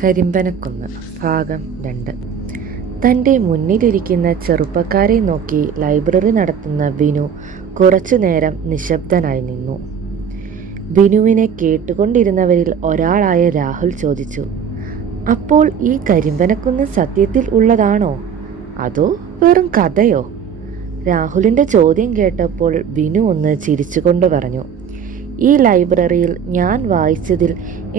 കരിമ്പനക്കുന്ന് ഭാഗം 2. തൻ്റെ മുന്നിലിരിക്കുന്ന ചെറുപ്പക്കാരെ നോക്കി ലൈബ്രറി നടത്തുന്ന ബിനു കുറച്ചു നേരം നിശബ്ദനായി നിന്നു. ബിനുവിനെ കേട്ടുകൊണ്ടിരുന്നവരിൽ ഒരാളായ രാഹുൽ ചോദിച്ചു, അപ്പോൾ ഈ കരിമ്പനക്കുന്ന് സത്യത്തിൽ ഉള്ളതാണോ, അതോ വെറും കഥയോ? രാഹുലിൻ്റെ ചോദ്യം കേട്ടപ്പോൾ ബിനു ഒന്ന് ചിരിച്ചുകൊണ്ട് പറഞ്ഞു, ഈ ലൈബ്രറിയിൽ ഞാൻ വായിച്ചതിൽ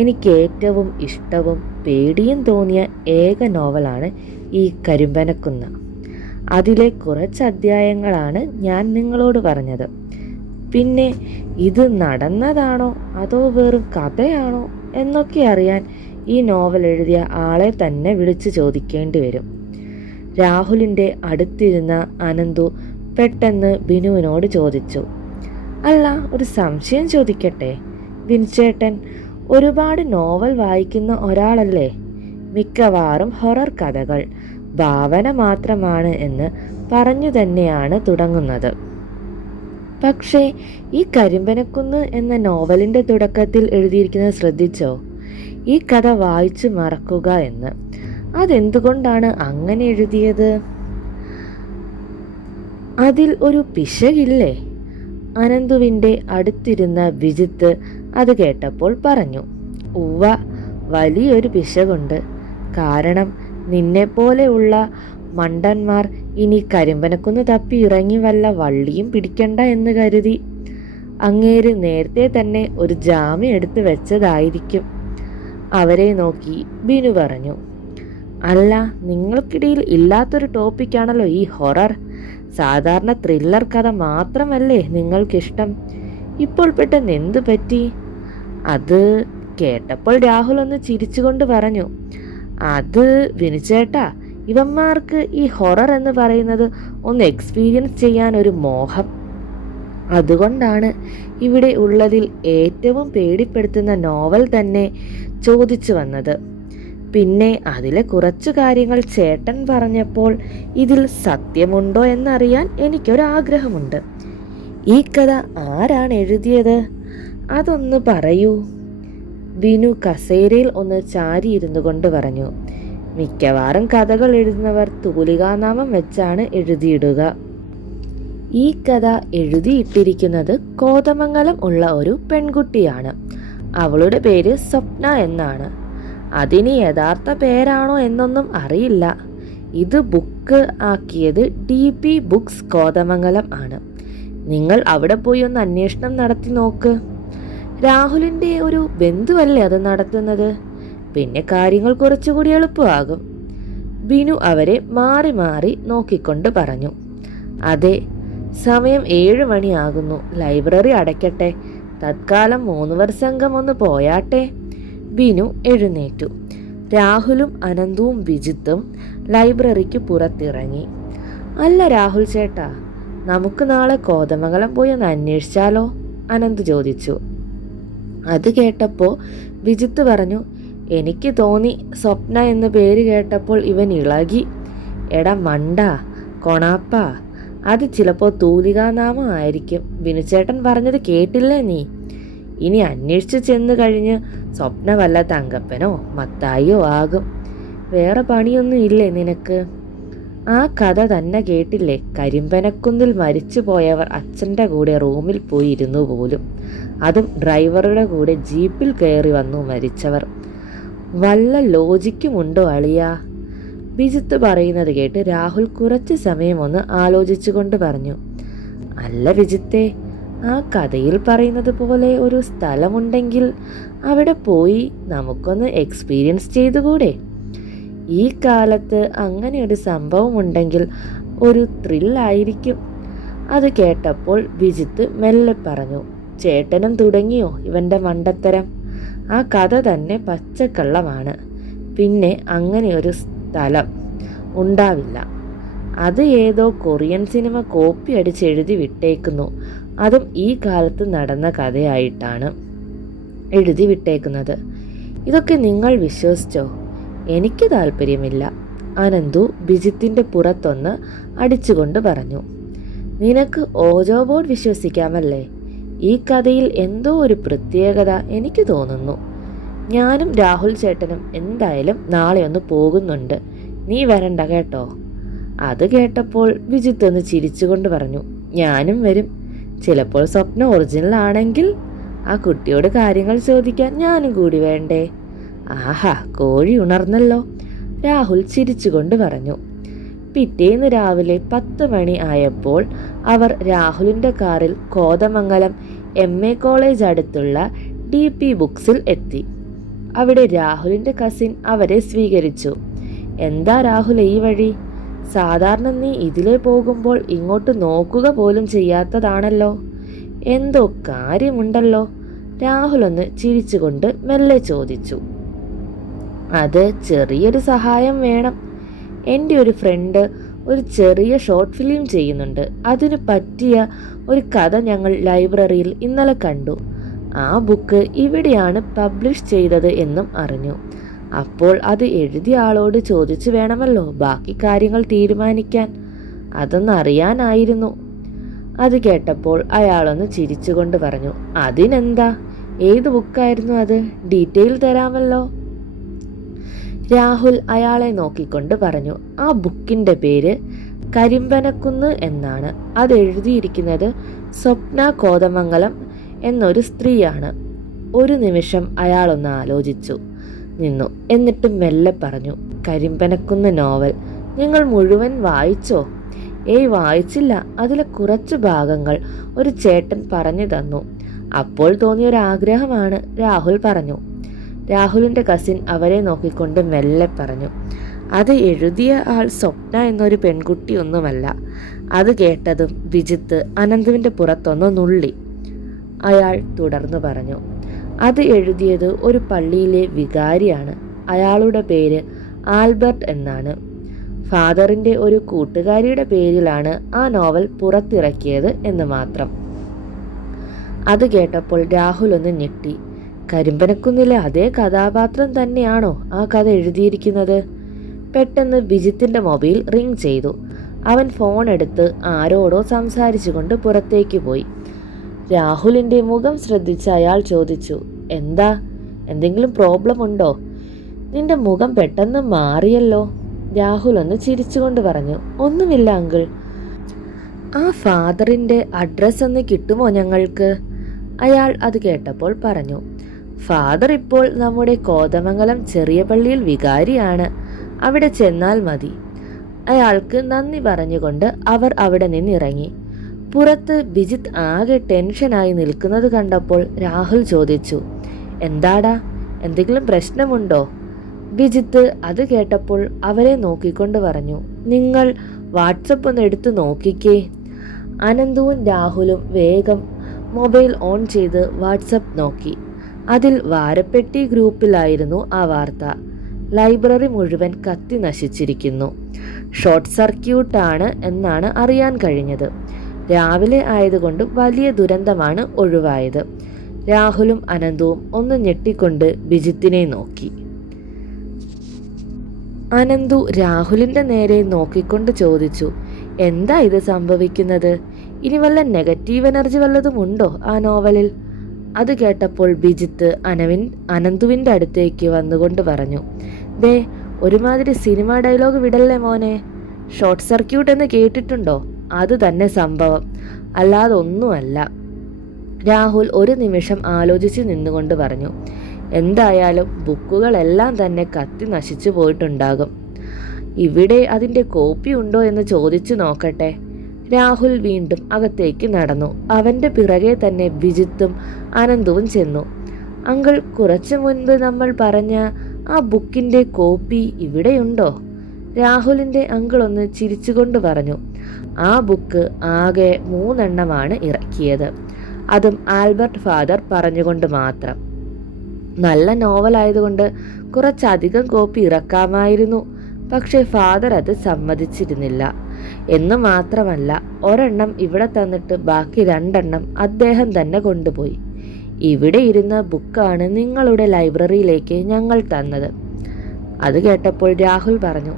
എനിക്ക് ഏറ്റവും ഇഷ്ടവും പേടിയും തോന്നിയ ഏക നോവലാണ് ഈ കരിമ്പനക്കുന്ന്. അതിലെ കുറച്ച് അധ്യായങ്ങളാണ് ഞാൻ നിങ്ങളോട് പറഞ്ഞത്. പിന്നെ ഇത് നടന്നതാണോ അതോ വെറും കഥയാണോ എന്നൊക്കെ അറിയാൻ ഈ നോവൽ എഴുതിയ ആളെ തന്നെ വിളിച്ചു ചോദിക്കേണ്ടി വരും. രാഹുലിൻ്റെ അടുത്തിരുന്ന അനന്തു പെട്ടെന്ന് ബിനുവിനോട് ചോദിച്ചു, അല്ല, ഒരു സംശയം ചോദിക്കട്ടെ? ബിനുചേട്ടൻ ഒരുപാട് നോവൽ വായിക്കുന്ന ഒരാളല്ലേ? മിക്കവാറും ഹൊറർ കഥകൾ ഭാവന മാത്രമാണ് എന്ന് പറഞ്ഞു തന്നെയാണ് തുടങ്ങുന്നത്. പക്ഷേ ഈ കരിമ്പനക്കുന്ന് എന്ന നോവലിൻ്റെ തുടക്കത്തിൽ എഴുതിയിരിക്കുന്നത് ശ്രദ്ധിച്ചോ? ഈ കഥ വായിച്ചു മറക്കുക എന്ന്. അതെന്തുകൊണ്ടാണ് അങ്ങനെ എഴുതിയത്? അതിൽ ഒരു പിശകില്ലേ? അനന്തുവിൻ്റെ അടുത്തിരുന്ന വിജിത്ത് അത് കേട്ടപ്പോൾ പറഞ്ഞു, ഉവ്വ, വലിയൊരു പിശകുണ്ട്. കാരണം നിന്നെപ്പോലെയുള്ള മണ്ടന്മാർ ഇനി കരിമ്പനക്കുന്ന് തപ്പി ഇറങ്ങി വല്ല വള്ളിയും പിടിക്കണ്ട എന്ന് കരുതി അങ്ങേര് നേരത്തെ തന്നെ ഒരു ജാമ്യം എടുത്ത് വെച്ചതായിരിക്കും. അവരെ നോക്കി ബിനു പറഞ്ഞു, അല്ല, നിങ്ങൾക്കിടയിൽ ഇല്ലാത്തൊരു ടോപ്പിക്കാണല്ലോ ഈ ഹൊറർ. സാധാരണ ത്രില്ലർ കഥ മാത്രമല്ലേ നിങ്ങൾക്കിഷ്ടം. ഇപ്പോൾ പെട്ടെന്ന് എന്തു പറ്റി? അത് കേട്ടപ്പോൾ രാഹുൽ ഒന്ന് ചിരിച്ചുകൊണ്ട് പറഞ്ഞു, അത് വിനുചേട്ടാ, ഇവന്മാർക്ക് ഈ ഹൊറർ എന്ന് പറയുന്നത് ഒന്ന് എക്സ്പീരിയൻസ് ചെയ്യാൻ ഒരു മോഹം. അതുകൊണ്ടാണ് ഇവിടെ ഉള്ളതിൽ ഏറ്റവും പേടിപ്പെടുത്തുന്ന നോവൽ തന്നെ ചോദിച്ചു വന്നത്. പിന്നെ അതിലെ കുറച്ചു കാര്യങ്ങൾ ചേട്ടൻ പറഞ്ഞപ്പോൾ ഇതിൽ സത്യമുണ്ടോ എന്നറിയാൻ എനിക്കൊരാഗ്രഹമുണ്ട്. ഈ കഥ ആരാണ് എഴുതിയത്? അതൊന്ന് പറയൂ. ബിനു കസേരയിൽ ഒന്ന് ചാരിയിരുന്നു കൊണ്ട് പറഞ്ഞു, മിക്കവാറും കഥകൾ എഴുതുന്നവർ തൂലികാനാമം വെച്ചാണ് എഴുതിയിടുക. ഈ കഥ എഴുതിയിട്ടിരിക്കുന്നത് കോതമംഗലം ഉള്ള ഒരു പെൺകുട്ടിയാണ്. അവളുടെ പേര് സ്വപ്ന എന്നാണ്. അതിന് യഥാർത്ഥ പേരാണോ എന്നൊന്നും അറിയില്ല. ഇത് ബുക്ക് ആക്കിയത് DP ബുക്സ് കോതമംഗലം ആണ്. നിങ്ങൾ അവിടെ പോയി ഒന്ന് അന്വേഷണം നടത്തി നോക്ക്. രാഹുലിൻ്റെ ഒരു ബന്ധുവല്ലേ അത് നടത്തുന്നത്? പിന്നെ കാര്യങ്ങൾ കുറച്ചുകൂടി എളുപ്പമാകും. ബിനു അവരെ മാറി മാറി നോക്കിക്കൊണ്ട് പറഞ്ഞു, അതെ, സമയം 7 മണിയാകുന്നു. ലൈബ്രറി അടയ്ക്കട്ടെ. തത്കാലം 3 വർഷംഗം ഒന്ന് പോയാട്ടെ. ബിനു എഴുന്നേറ്റു. രാഹുലും അനന്തുവും വിജിത്തും ലൈബ്രറിക്ക് പുറത്തിറങ്ങി. അല്ല രാഹുൽ ചേട്ടാ, നമുക്ക് നാളെ കോതമംഗലം പോയി ഒന്ന് അന്വേഷിച്ചാലോ? അനന്ത് ചോദിച്ചു. അത് കേട്ടപ്പോൾ വിജിത്ത് പറഞ്ഞു, എനിക്ക് തോന്നി സ്വപ്ന എന്ന പേര് കേട്ടപ്പോൾ ഇവൻ ഇളകി. എടാ മണ്ട കൊണാപ്പ, അത് ചിലപ്പോൾ തൂലികാനാമമായിരിക്കും. ബിനുചേട്ടൻ പറഞ്ഞത് കേട്ടില്ലേ നീ? ഇനി അന്വേഷിച്ച് ചെന്ന് കഴിഞ്ഞ് സ്വപ്ന വല്ല തങ്കപ്പനോ മത്തായിയോ ആകും. വേറെ പണിയൊന്നും ഇല്ലേ നിനക്ക്? ആ കഥ തന്നെ കേട്ടില്ലേ? കരിമ്പനക്കുന്നിൽ മരിച്ചു പോയവർ അച്ഛൻ്റെ കൂടെ റൂമിൽ പോയി ഇരുന്നു പോലും. അതും ഡ്രൈവറുടെ കൂടെ ജീപ്പിൽ കയറി വന്നു മരിച്ചവർ. വല്ല ലോജിക്കുമുണ്ടോ അളിയാ? ബിജിത്ത് പറയുന്നത് കേട്ട് രാഹുൽ കുറച്ച് സമയം ഒന്ന് ആലോചിച്ചു കൊണ്ട് പറഞ്ഞു, അല്ല വിജിത്തേ, ആ കഥയിൽ പറയുന്നത് പോലെ ഒരു സ്ഥലമുണ്ടെങ്കിൽ അവിടെ പോയി നമുക്കൊന്ന് എക്സ്പീരിയൻസ് ചെയ്തുകൂടെ? ഈ കാലത്ത് അങ്ങനെ ഒരു സംഭവം ഉണ്ടെങ്കിൽ ഒരു ത്രില്ലായിരിക്കും. അത് കേട്ടപ്പോൾ വിജിത്ത് മെല്ലെ പറഞ്ഞു, ചേട്ടനും തുടങ്ങിയോ ഇവൻ്റെ മണ്ടത്തരം? ആ കഥ തന്നെ പച്ചക്കള്ളമാണ്. പിന്നെ അങ്ങനെ ഒരു സ്ഥലം ഉണ്ടാവില്ല. അത് ഏതോ കൊറിയൻ സിനിമ കോപ്പി അടിച്ച് എഴുതി വിട്ടേക്കുന്നു. അതും ഈ കാലത്ത് നടന്ന കഥയായിട്ടാണ് എഴുതി വിട്ടേക്കുന്നത്. ഇതൊക്കെ നിങ്ങൾ വിശ്വസിച്ചോ? എനിക്ക് താല്പര്യമില്ല. അനന്തു ബിജിത്തിൻ്റെ പുറത്തൊന്ന് അടിച്ചുകൊണ്ട് പറഞ്ഞു. നിനക്ക് ഓജോ ബോർഡ് വിശ്വസിക്കാമല്ലേ? ഈ കഥയിൽ എന്തോ ഒരു പ്രത്യേകത എനിക്ക് തോന്നുന്നു. ഞാനും രാഹുൽ ചേട്ടനും എന്തായാലും നാളെ ഒന്ന് പോകുന്നുണ്ട്, നീ വരണ്ട കേട്ടോ. അത് കേട്ടപ്പോൾ വിജിത്ത് ഒന്ന് ചിരിച്ചുകൊണ്ട് പറഞ്ഞു, ഞാനും വരും. ചിലപ്പോൾ സ്വപ്ന ഒറിജിനൽ ആണെങ്കിൽ ആ കുട്ടിയോട് കാര്യങ്ങൾ ചോദിക്കാൻ ഞാനും കൂടി വേണ്ടേ? ആഹാ, കോഴി ഉണർന്നല്ലോ, രാഹുൽ ചിരിച്ചുകൊണ്ട് പറഞ്ഞു. പിറ്റേന്ന് രാവിലെ 10 മണി ആയപ്പോൾ അവർ രാഹുലിൻ്റെ കാറിൽ കോതമംഗലം MA കോളേജ് അടുത്തുള്ള DP ബുക്സിൽ എത്തി. അവിടെ രാഹുലിൻ്റെ കസിൻ അവരെ സ്വീകരിച്ചു. എന്താ രാഹുൽ ഈ വഴി? സാധാരണ നീ ഇതിലേ പോകുമ്പോൾ ഇങ്ങോട്ട് നോക്കുക പോലും ചെയ്യാത്തതാണല്ലോ, എന്തോ കാര്യമുണ്ടല്ലോ? രാഹുൽ ഒന്ന് ചിരിച്ചുകൊണ്ട് മെല്ലെ ചോദിച്ചു. അത് ചെറിയൊരു സഹായം വേണം. എൻ്റെ ഒരു ഫ്രണ്ട് ഒരു ചെറിയ ഷോർട്ട് ഫിലിം ചെയ്യുന്നുണ്ട്. അതിന് പറ്റിയ ഒരു കഥ ഞങ്ങൾ ലൈബ്രറിയിൽ ഇന്നലെ കണ്ടു. ആ ബുക്ക് ഇവിടെയാണ് പബ്ലിഷ് ചെയ്തത് എന്നും അറിഞ്ഞു. അപ്പോൾ അത് എഴുതിയ ആളോട് ചോദിച്ചു വേണമല്ലോ ബാക്കി കാര്യങ്ങൾ തീരുമാനിക്കാൻ. അതൊന്നറിയാനായിരുന്നു. അത് കേട്ടപ്പോൾ അയാളൊന്ന് ചിരിച്ചുകൊണ്ട് പറഞ്ഞു, അതിനെന്താ, ഏത് ബുക്കായിരുന്നു അത്? ഡീറ്റെയിൽ തരാമല്ലോ. രാഹുൽ അയാളെ നോക്കിക്കൊണ്ട് പറഞ്ഞു, ആ ബുക്കിൻ്റെ പേര് കരിമ്പനക്കുന്ന് എന്നാണ്. അത് എഴുതിയിരിക്കുന്നത് സ്വപ്ന കോതമംഗലം എന്നൊരു സ്ത്രീയാണ്. ഒരു നിമിഷം അയാളൊന്ന് ആലോചിച്ചു നിന്നു. എന്നിട്ട് മെല്ലെ പറഞ്ഞു, കരിമ്പനക്കുന്ന് നോവൽ നിങ്ങൾ മുഴുവൻ വായിച്ചോ? ഏയ് വായിച്ചില്ല, അതിലെ കുറച്ച് ഭാഗങ്ങൾ ഒരു ചേട്ടൻ പറഞ്ഞു തന്നു. അപ്പോൾ തോന്നിയൊരാഗ്രഹമാണ്, രാഹുൽ പറഞ്ഞു. രാഹുലിൻ്റെ കസിൻ അവരെ നോക്കിക്കൊണ്ട് മെല്ലെ പറഞ്ഞു, അത് എഴുതിയ ആൾ സ്വപ്ന എന്നൊരു പെൺകുട്ടിയൊന്നുമല്ല. അത് കേട്ടതും വിജിത്ത് അനന്തുവിൻ്റെ പുറത്തൊന്ന് നുള്ളി. അയാൾ തുടർന്നു പറഞ്ഞു, അത് എഴുതിയത് ഒരു പള്ളിയിലെ വികാരിയാണ്. അയാളുടെ പേര് ആൽബർട്ട് എന്നാണ്. ഫാദറിൻ്റെ ഒരു കൂട്ടുകാരിയുടെ പേരിലാണ് ആ നോവൽ പുറത്തിറക്കിയത് എന്ന് മാത്രം. അത് കേട്ടപ്പോൾ രാഹുൽ ഒന്ന് ഞെട്ടി. കരിമ്പനക്കുന്നിലെ അതേ കഥാപാത്രം തന്നെയാണോ ആ കഥ എഴുതിയിരിക്കുന്നത്? പെട്ടെന്ന് വിജിത്തിൻ്റെ മൊബൈൽ റിങ് ചെയ്തു. അവൻ ഫോൺ എടുത്ത് ആരോടോ സംസാരിച്ചുകൊണ്ട് പുറത്തേക്ക് പോയി. രാഹുലിൻ്റെ മുഖം ശ്രദ്ധിച്ച് അയാൾ ചോദിച്ചു, എന്താ, എന്തെങ്കിലും പ്രോബ്ലം ഉണ്ടോ? നിന്റെ മുഖം പെട്ടെന്ന് മാറിയല്ലോ. രാഹുൽ ഒന്ന് ചിരിച്ചുകൊണ്ട് പറഞ്ഞു, ഒന്നുമില്ല അങ്കിൾ. ആ ഫാദറിൻ്റെ അഡ്രസ്സ് ഒന്ന് കിട്ടുമോ ഞങ്ങൾക്ക്? അയാൾ അത് കേട്ടപ്പോൾ പറഞ്ഞു, ഫാദർ ഇപ്പോൾ നമ്മുടെ കോതമംഗലം ചെറിയ പള്ളിയിൽ വികാരിയാണ്. അവിടെ ചെന്നാൽ മതി. അയാൾക്ക് നന്ദി പറഞ്ഞുകൊണ്ട് അവർ അവിടെ നിന്നിറങ്ങി. പുറത്ത് വിജിത്ത് ആകെ ടെൻഷനായി നിൽക്കുന്നത് കണ്ടപ്പോൾ രാഹുൽ ചോദിച്ചു, എന്താടാ, എന്തെങ്കിലും പ്രശ്നമുണ്ടോ? വിജിത്ത് അത് കേട്ടപ്പോൾ അവരെ നോക്കിക്കൊണ്ട് പറഞ്ഞു, നിങ്ങൾ വാട്സപ്പ് ഒന്ന് എടുത്ത് നോക്കിക്കേ. അനന്തുവും രാഹുലും വേഗം മൊബൈൽ ഓൺ ചെയ്ത് വാട്സപ്പ് നോക്കി. അതിൽ വാരപ്പെട്ടി ഗ്രൂപ്പിലായിരുന്നു ആ വാർത്ത. ലൈബ്രറി മുഴുവൻ കത്തി നശിച്ചിരിക്കുന്നു. ഷോർട്ട് സർക്യൂട്ടാണ് എന്നാണ് അറിയാൻ കഴിഞ്ഞത്. രാവിലെ ആയതുകൊണ്ട് വലിയ ദുരന്തമാണ് ഒഴിവായത്. രാഹുലും അനന്തുവും ഒന്ന് ഞെട്ടിക്കൊണ്ട് വിജിത്തിനെ നോക്കി. അനന്തു രാഹുലിൻ്റെ നേരെ നോക്കിക്കൊണ്ട് ചോദിച്ചു, എന്താ ഇത് സംഭവിക്കുന്നത്? ഇനി വല്ല നെഗറ്റീവ് എനർജി വല്ലതും ഉണ്ടോ ആ നോവലിൽ? അത് കേട്ടപ്പോൾ വിജിത്ത് അനന്തുവിൻ്റെ അടുത്തേക്ക് വന്നുകൊണ്ട് പറഞ്ഞു, ദേ, ഒരുമാതിരി സിനിമ ഡയലോഗ് വിടല്ലേ മോനെ. ഷോർട്ട് സർക്യൂട്ട് എന്ന് കേട്ടിട്ടുണ്ടോ? അത് തന്നെ സംഭവം, അല്ലാതെ ഒന്നുമല്ല. രാഹുൽ ഒരു നിമിഷം ആലോചിച്ച് നിന്നുകൊണ്ട് പറഞ്ഞു, എന്തായാലും ബുക്കുകളെല്ലാം തന്നെ കത്തി നശിച്ചു പോയിട്ടുണ്ടാകും. ഇവിടെ അതിൻ്റെ കോപ്പി ഉണ്ടോ എന്ന് ചോദിച്ചു നോക്കട്ടെ. രാഹുൽ വീണ്ടും അകത്തേക്ക് നടന്നു. അവൻ്റെ പിറകെ തന്നെ വിജിത്തും അനന്തുവും ചെന്നു. അങ്കിൾ, കുറച്ചു മുൻപ് നമ്മൾ പറഞ്ഞ ആ ബുക്കിൻ്റെ കോപ്പി ഇവിടെയുണ്ടോ? രാഹുലിൻ്റെ അങ്കിൾ ഒന്ന് ചിരിച്ചുകൊണ്ട് പറഞ്ഞു, ആ ബുക്ക് ആകെ 3 എണ്ണമാണ് ഇറക്കിയത്. അതും ആൽബർട്ട് ഫാദർ പറഞ്ഞുകൊണ്ട് മാത്രം. നല്ല നോവലായതുകൊണ്ട് കുറച്ചധികം കോപ്പി ഇറക്കാമായിരുന്നു. പക്ഷേ ഫാദർ അത് സമ്മതിച്ചിരുന്നില്ല. എന്ന് മാത്രമല്ല, ഒരെണ്ണം ഇവിടെ തന്നിട്ട് ബാക്കി 2 എണ്ണം അദ്ദേഹം തന്നെ കൊണ്ടുപോയി. ഇവിടെ ഇരുന്ന ബുക്കാണ് നിങ്ങളുടെ ലൈബ്രറിയിലേക്ക് ഞങ്ങൾ തന്നത്. അത് കേട്ടപ്പോൾ രാഹുൽ പറഞ്ഞു,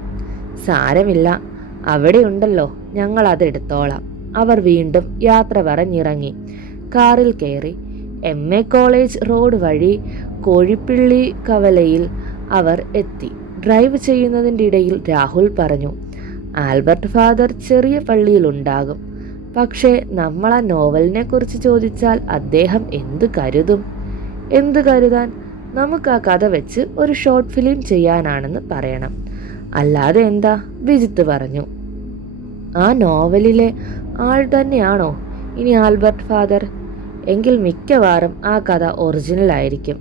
സാരമില്ല, അവിടെ ഉണ്ടല്ലോ, ഞങ്ങൾ അതെടുത്തോളാം. അവർ വീണ്ടും യാത്ര പറഞ്ഞിറങ്ങി. കാറിൽ കയറി MA കോളേജ് റോഡ് വഴി കോഴിപ്പിള്ളി കവലയിൽ അവർ എത്തി. ഡ്രൈവ് ചെയ്യുന്നതിൻ്റെ ഇടയിൽ രാഹുൽ പറഞ്ഞു, ആൽബർട്ട് ഫാദർ ചെറിയ പള്ളിയിലുണ്ടാകും. പക്ഷേ നമ്മൾ ആ നോവലിനെ കുറിച്ച് ചോദിച്ചാൽ അദ്ദേഹം എന്ത് കരുതും? എന്ത് കരുതാൻ? നമുക്ക് ആ കഥ വെച്ച് ഒരു ഷോർട്ട് ഫിലിം ചെയ്യാനാണെന്ന് പറയണം. അല്ലാതെ എന്താ? വിജിത്ത് പറഞ്ഞു. ആ നോവലിലെ ആൾ തന്നെയാണോ ഇനി ആൽബർട്ട് ഫാദർ? എങ്കിൽ മിക്കവാറും ആ കഥ ഒറിജിനൽ ആയിരിക്കും.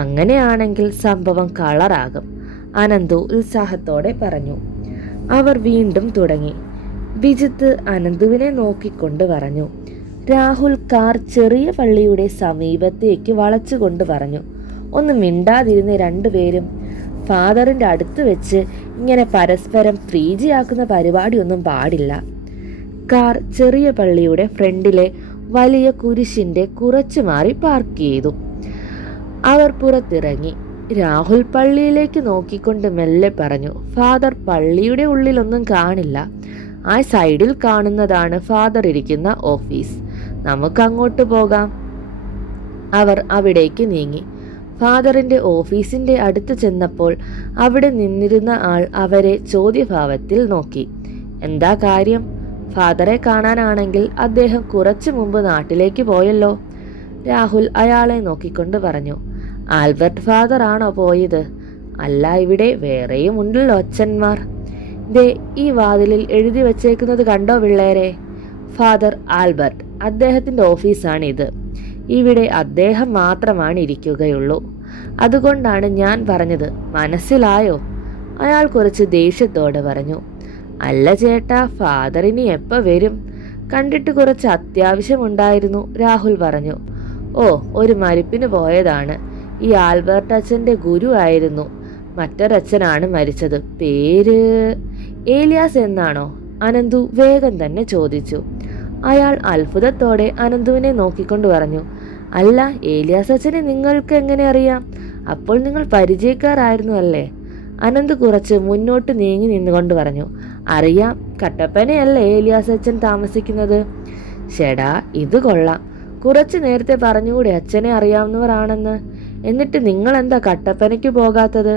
അങ്ങനെയാണെങ്കിൽ സംഭവം കളറാകും, അനന്തു ഉത്സാഹത്തോടെ പറഞ്ഞു. അവർ വീണ്ടും തുടങ്ങി. വിജിത്ത് അനന്തുവിനെ നോക്കിക്കൊണ്ട് പറഞ്ഞു. രാഹുൽ കാർ ചെറിയ പള്ളിയുടെ സമീപത്തേക്ക് വളച്ചുകൊണ്ട് പറഞ്ഞു, ഒന്ന് മിണ്ടാതിരുന്ന രണ്ടുപേരും. ഫാദറിൻ്റെ അടുത്ത് വെച്ച് ഇങ്ങനെ പരസ്പരം പ്രീതിയാക്കുന്ന പരിപാടിയൊന്നും പാടില്ല. കാർ ചെറിയ പള്ളിയുടെ ഫ്രണ്ടിലെ വലിയ കുരിശിൻ്റെ കുറച്ചു മാറി പാർക്ക് ചെയ്തു. അവർ പുറത്തിറങ്ങി. രാഹുൽ പള്ളിയിലേക്ക് നോക്കിക്കൊണ്ട് മെല്ലെ പറഞ്ഞു, ഫാദർ പള്ളിയുടെ ഉള്ളിലൊന്നും കാണില്ല. ആ സൈഡിൽ കാണുന്നതാണ് ഫാദർ ഇരിക്കുന്ന ഓഫീസ്. നമുക്ക് അങ്ങോട്ട് പോകാം. അവർ അവിടേക്ക് നീങ്ങി. ഫാദറിൻ്റെ ഓഫീസിൻ്റെ അടുത്ത് ചെന്നപ്പോൾ അവിടെ നിന്നിരുന്ന ആൾ അവരെ ചോദ്യഭാവത്തിൽ നോക്കി. എന്താ കാര്യം? ഫാദറെ കാണാനാണെങ്കിൽ അദ്ദേഹം കുറച്ചു മുമ്പ് നാട്ടിലേക്ക് പോയല്ലോ. രാഹുൽ അയാളെ നോക്കിക്കൊണ്ട് പറഞ്ഞു. ആൽബർട്ട് ഫാദർ ആണോ പോയത്? അല്ല, ഇവിടെ വേറെയും ഉണ്ടല്ലോ അച്ഛന്മാർ. ദേ ഈ വാതിലിൽ എഴുതി വച്ചേക്കുന്നത് കണ്ടോ പിള്ളേരെ? ഫാദർ ആൽബർട്ട്, അദ്ദേഹത്തിൻ്റെ ഓഫീസാണിത്. ഇവിടെ അദ്ദേഹം മാത്രമാണ് ഇരിക്കുകയുള്ളൂ. അതുകൊണ്ടാണ് ഞാൻ പറഞ്ഞത്, മനസ്സിലായോ? അയാൾ കുറച്ച് ദേഷ്യത്തോടെ പറഞ്ഞു. അല്ല ചേട്ടാ, ഫാദർ ഇനി എപ്പോൾ വരും? കണ്ടിട്ട് കുറച്ച് അത്യാവശ്യമുണ്ടായിരുന്നു, രാഹുൽ പറഞ്ഞു. ഓ, ഒരു മരിപ്പിന് പോയതാണ്. ഈ ആൽബർട്ട് അച്ഛൻ്റെ ഗുരു ആയിരുന്നു. മറ്റൊരച്ഛനാണ് മരിച്ചത്. പേര് ഏലിയാസ് എന്നാണോ? അനന്തു വേഗം തന്നെ ചോദിച്ചു. അയാൾ അത്ഭുതത്തോടെ അനന്തുവിനെ നോക്കിക്കൊണ്ട് പറഞ്ഞു. അല്ല, ഏലിയാസ് അച്ഛനെ നിങ്ങൾക്ക് എങ്ങനെ അറിയാം? അപ്പോൾ നിങ്ങൾ പരിചയക്കാരായിരുന്നു അല്ലേ? അനന്ത് കുറച്ച് മുന്നോട്ട് നീങ്ങി നിന്നുകൊണ്ട് പറഞ്ഞു. അറിയാം, കട്ടപ്പനയല്ലേ ഏലിയാസ് അച്ഛൻ താമസിക്കുന്നത്? ചേടാ, ഇത് കൊള്ളാം. കുറച്ച് നേരത്തെ പറഞ്ഞുകൂടെ അച്ഛനെ അറിയാവുന്നവരാണെന്ന്. എന്നിട്ട് നിങ്ങൾ എന്താ കട്ടപ്പനയ്ക്ക് പോകാത്തത്?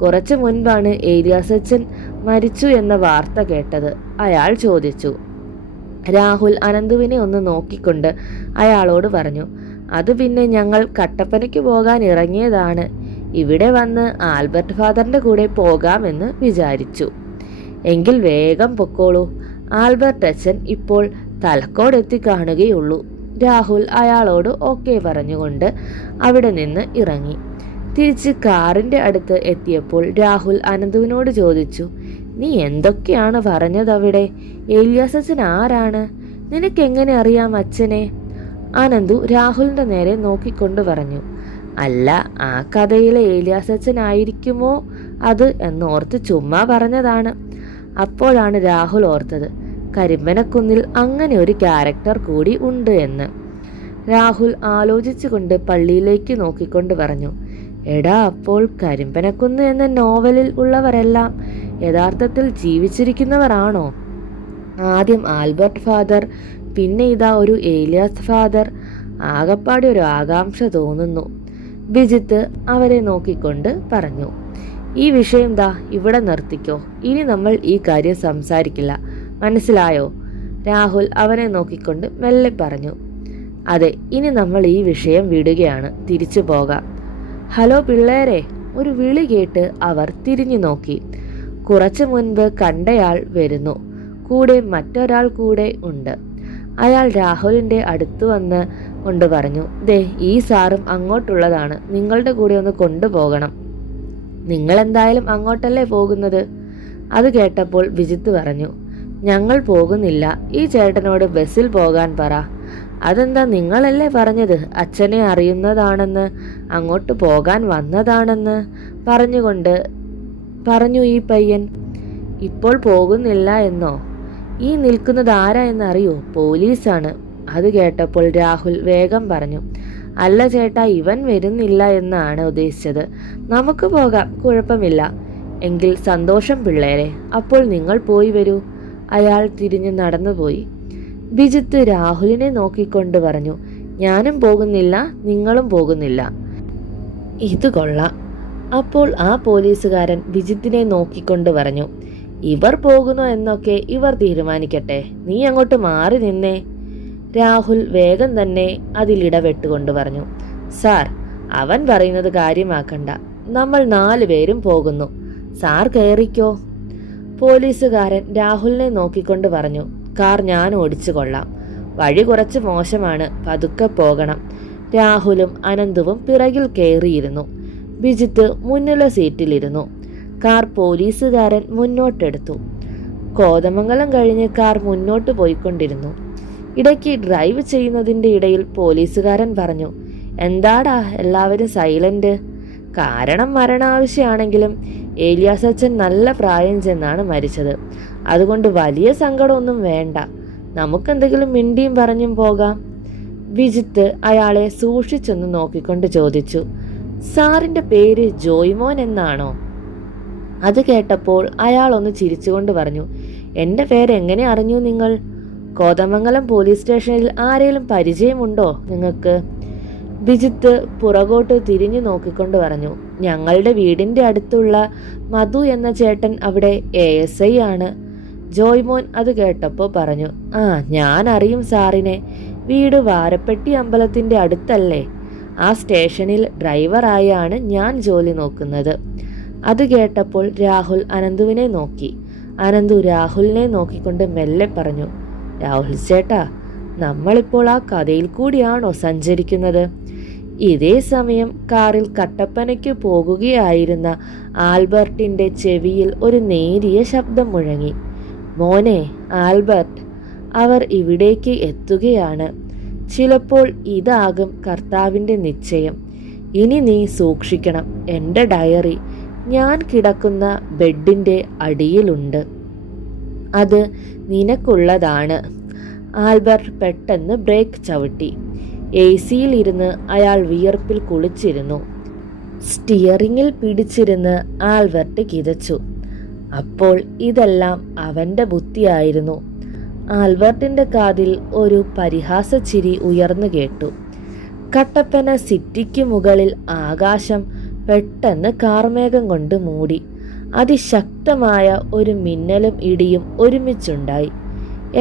കുറച്ച് മുൻപാണ് ഏലിയാസ് അച്ഛൻ മരിച്ചു എന്ന വാർത്ത കേട്ടത്, അയാൾ ചോദിച്ചു. രാഹുൽ അനന്തുവിനെ ഒന്ന് നോക്കിക്കൊണ്ട് അയാളോട് പറഞ്ഞു. അത് പിന്നെ ഞങ്ങൾ കട്ടപ്പനയ്ക്ക് പോകാൻ ഇറങ്ങിയതാണ്. ഇവിടെ വന്ന് ആൽബർട്ട് ഫാദറിൻ്റെ കൂടെ പോകാമെന്ന് വിചാരിച്ചു. എങ്കിൽ വേഗം പൊക്കോളൂ. ആൽബർട്ട് അച്ഛൻ ഇപ്പോൾ തലക്കോടെത്തി കാണുകയുള്ളൂ. രാഹുൽ അയാളോട് ഓക്കെ പറഞ്ഞുകൊണ്ട് അവിടെ നിന്ന് ഇറങ്ങി. തിരിച്ച് കാറിൻ്റെ അടുത്ത് എത്തിയപ്പോൾ രാഹുൽ അനന്തുവിനോട് ചോദിച്ചു, നീ എന്തൊക്കെയാണ് പറഞ്ഞത് അവിടെ? ഏലിയാസ് അച്ഛൻ ആരാണ്? നിനക്കെങ്ങനെ അറിയാം അച്ഛനെ? അനന്തു രാഹുലിൻ്റെ നേരെ നോക്കിക്കൊണ്ട് പറഞ്ഞു. അല്ല, ആ കഥയിലെ ഏലിയാസ് അച്ഛൻ ആയിരിക്കുമോ അത് എന്നോർത്ത് ചുമ്മാ പറഞ്ഞതാണ്. അപ്പോഴാണ് രാഹുൽ ഓർത്തത്, കരിമ്പനക്കുന്നിൽ അങ്ങനെ ഒരു ക്യാരക്ടർ കൂടി ഉണ്ട് എന്ന്. രാഹുൽ ആലോചിച്ചുകൊണ്ട് പള്ളിയിലേക്ക് നോക്കിക്കൊണ്ട് പറഞ്ഞു. എടാ, അപ്പോൾ കരിമ്പനക്കുന്ന് എന്ന നോവലിൽ ഉള്ളവരെല്ലാം യഥാർത്ഥത്തിൽ ജീവിച്ചിരിക്കുന്നവരാണോ? ആദ്യം ആൽബർട്ട് ഫാദർ, പിന്നെ ഇതാ ഒരു ഏലിയാസ് ഫാദർ. ആകപ്പാടെ ഒരു ആകാംക്ഷ തോന്നുന്നു. വിജിത്ത് അവരെ നോക്കിക്കൊണ്ട് പറഞ്ഞു. ഈ വിഷയം ദാ ഇവിടെ നിർത്തിക്കോ. ഇനി നമ്മൾ ഈ കാര്യം സംസാരിക്കില്ല, മനസ്സിലായോ? രാഹുൽ അവനെ നോക്കിക്കൊണ്ട് മെല്ലെ പറഞ്ഞു. അതെ, ഇനി നമ്മൾ ഈ വിഷയം വിടുകയാണ്. തിരിച്ചു പോകാം. ഹലോ പിള്ളേരെ, ഒരു വിളി കേട്ട് അവർ തിരിഞ്ഞു നോക്കി. കുറച്ചു മുൻപ് കണ്ടയാൾ വരുന്നു. കൂടെ മറ്റൊരാൾ കൂടെ ഉണ്ട്. അയാൾ രാഹുലിൻ്റെ അടുത്ത് വന്ന് കൊണ്ട് പറഞ്ഞു. ദേ, ഈ സാറും അങ്ങോട്ടുള്ളതാണ്. നിങ്ങളുടെ കൂടെ ഒന്ന് കൊണ്ടുപോകണം. നിങ്ങൾ എന്തായാലും അങ്ങോട്ടല്ലേ പോകുന്നത്? അത് കേട്ടപ്പോൾ വിജിത്ത് പറഞ്ഞു. ഞങ്ങൾ പോകുന്നില്ല. ഈ ചേട്ടനോട് ബസ്സിൽ പോകാൻ പറ. അതെന്താ, നിങ്ങളല്ലേ പറഞ്ഞത് അച്ഛനെ അറിയുന്നതാണെന്ന്, അങ്ങോട്ട് പോകാൻ വന്നതാണെന്ന് പറഞ്ഞു ഈ പയ്യൻ. ഇപ്പോൾ പോകുന്നില്ല എന്നോ? ഈ നിൽക്കുന്നത് ആരാ എന്നറിയോ? പോലീസാണ്. അത് കേട്ടപ്പോൾ രാഹുൽ വേഗം പറഞ്ഞു. അല്ല ചേട്ടാ, ഇവൻ വരുന്നില്ല എന്നാണ് ഉദ്ദേശിച്ചത്. നമുക്ക് പോകാം, കുഴപ്പമില്ല. എങ്കിൽ സന്തോഷം പിള്ളേരെ. അപ്പോൾ നിങ്ങൾ പോയി വരൂ. അയാൾ തിരിഞ്ഞ് നടന്നുപോയി. വിജിത്ത് രാഹുലിനെ നോക്കിക്കൊണ്ട് പറഞ്ഞു. ഞാനും പോകുന്നില്ല, നിങ്ങളും പോകുന്നില്ല. ഇത് കൊള്ളാം. അപ്പോൾ ആ പോലീസുകാരൻ വിജിത്തിനെ നോക്കിക്കൊണ്ട് പറഞ്ഞു, ഇവർ പോകുന്നു എന്നൊക്കെ ഇവർ തീരുമാനിക്കട്ടെ, നീ അങ്ങോട്ട് മാറി നിന്നേ. രാഹുൽ വേഗം തന്നെ അതിലിടപെട്ടുകൊണ്ട് പറഞ്ഞു, സാർ, അവൻ പറയുന്നത് കാര്യമാക്കണ്ട, നമ്മൾ 4 പേരും പോകുന്നു, സാർ കയറിക്കോ. പോലീസുകാരൻ രാഹുലിനെ നോക്കിക്കൊണ്ട് പറഞ്ഞു, കാർ ഞാൻ ഓടിച്ചു കൊള്ളാം, വഴി കുറച്ച് മോശമാണ്, പതുക്കെ പോകണം. രാഹുലും അനന്തുവും പിറകിൽ കയറിയിരുന്നു. ബിജിത്ത് മുന്നിലെ സീറ്റിലിരുന്നു. കാർ പോലീസുകാരൻ മുന്നോട്ടെടുത്തു. കോതമംഗലം കഴിഞ്ഞ് കാർ മുന്നോട്ട് പോയിക്കൊണ്ടിരുന്നു. ഇടയ്ക്ക് ഡ്രൈവ് ചെയ്യുന്നതിൻ്റെ ഇടയിൽ പോലീസുകാരൻ പറഞ്ഞു, എന്താടാ എല്ലാവരും സൈലന്റ്? കാരണം മരണാവശ്യമാണെങ്കിലും ഏലിയാസ് അച്ഛൻ നല്ല പ്രായം ചെന്നാണ് മരിച്ചത്. അതുകൊണ്ട് വലിയ സങ്കടമൊന്നും വേണ്ട, നമുക്കെന്തെങ്കിലും മിണ്ടിയും പറഞ്ഞും പോകാം. വിജിത്ത് അയാളെ സൂക്ഷിച്ചൊന്ന് നോക്കിക്കൊണ്ട് ചോദിച്ചു, സാറിൻ്റെ പേര് ജോയ്മോൻ എന്നാണോ? അത് കേട്ടപ്പോൾ അയാൾ ഒന്ന് ചിരിച്ചുകൊണ്ട് പറഞ്ഞു, എൻ്റെ പേര് എങ്ങനെ അറിഞ്ഞു നിങ്ങൾ? കോതമംഗലം പോലീസ് സ്റ്റേഷനിൽ ആരെങ്കിലും പരിചയമുണ്ടോ നിങ്ങൾക്ക്? ബിജിത്ത് പുറകോട്ട് തിരിഞ്ഞു നോക്കിക്കൊണ്ട് പറഞ്ഞു, ഞങ്ങളുടെ വീടിൻ്റെ അടുത്തുള്ള മധു എന്ന ചേട്ടൻ അവിടെ ASI ആണ്. ജോയ്മോൻ അത് കേട്ടപ്പോൾ പറഞ്ഞു, ഞാൻ അറിയും സാറിനെ, വീട് വാരപ്പെട്ടി അമ്പലത്തിൻ്റെ അടുത്തല്ലേ? ആ സ്റ്റേഷനിൽ ഡ്രൈവറായാണ് ഞാൻ ജോലി നോക്കുന്നത്. അത് കേട്ടപ്പോൾ രാഹുൽ അനന്തുവിനെ നോക്കി. അനന്തു രാഹുലിനെ നോക്കിക്കൊണ്ട് മെല്ലെ പറഞ്ഞു, രാഹുൽ ചേട്ടാ, നമ്മളിപ്പോൾ ആ കഥയിൽ കൂടിയാണോ സഞ്ചരിക്കുന്നത്? ഇതേ സമയം കാറിൽ കട്ടപ്പനയ്ക്ക് പോകുകയായിരുന്ന ആൽബർട്ടിൻ്റെ ചെവിയിൽ ഒരു നേരിയ ശബ്ദം മുഴങ്ങി, മോനെ ആൽബർട്ട്, അവർ ഇവിടേക്ക് എത്തുകയാണ്. ചിലപ്പോൾ ഇതാകും കർത്താവിൻ്റെ നിശ്ചയം. ഇനി നീ സൂക്ഷിക്കണം. എൻ്റെ ഡയറി ഞാൻ കിടക്കുന്ന ബെഡിൻ്റെ അടിയിലുണ്ട്, അത് നിനക്കുള്ളതാണ്. ആൽബർട്ട് പെട്ടെന്ന് ബ്രേക്ക് ചവിട്ടി. AC-യിൽ ഇരുന്ന് അയാൾ വിയർപ്പിൽ കുളിച്ചിരുന്നു. സ്റ്റിയറിങ്ങിൽ പിടിച്ചിരുന്ന് ആൽബർട്ട് കിതച്ചു. അപ്പോൾ ഇതെല്ലാം അവൻ്റെ ബുദ്ധിയായിരുന്നു. ആൽബർട്ടിൻ്റെ കാതിൽ ഒരു പരിഹാസച്ചിരി ഉയർന്നു കേട്ടു. കട്ടപ്പന സിറ്റിക്ക് മുകളിൽ ആകാശം പെട്ടെന്ന് കാർമേഘം കൊണ്ട് മൂടി. അതിശക്തമായ ഒരു മിന്നലും ഇടിയും ഒരുമിച്ചുണ്ടായി.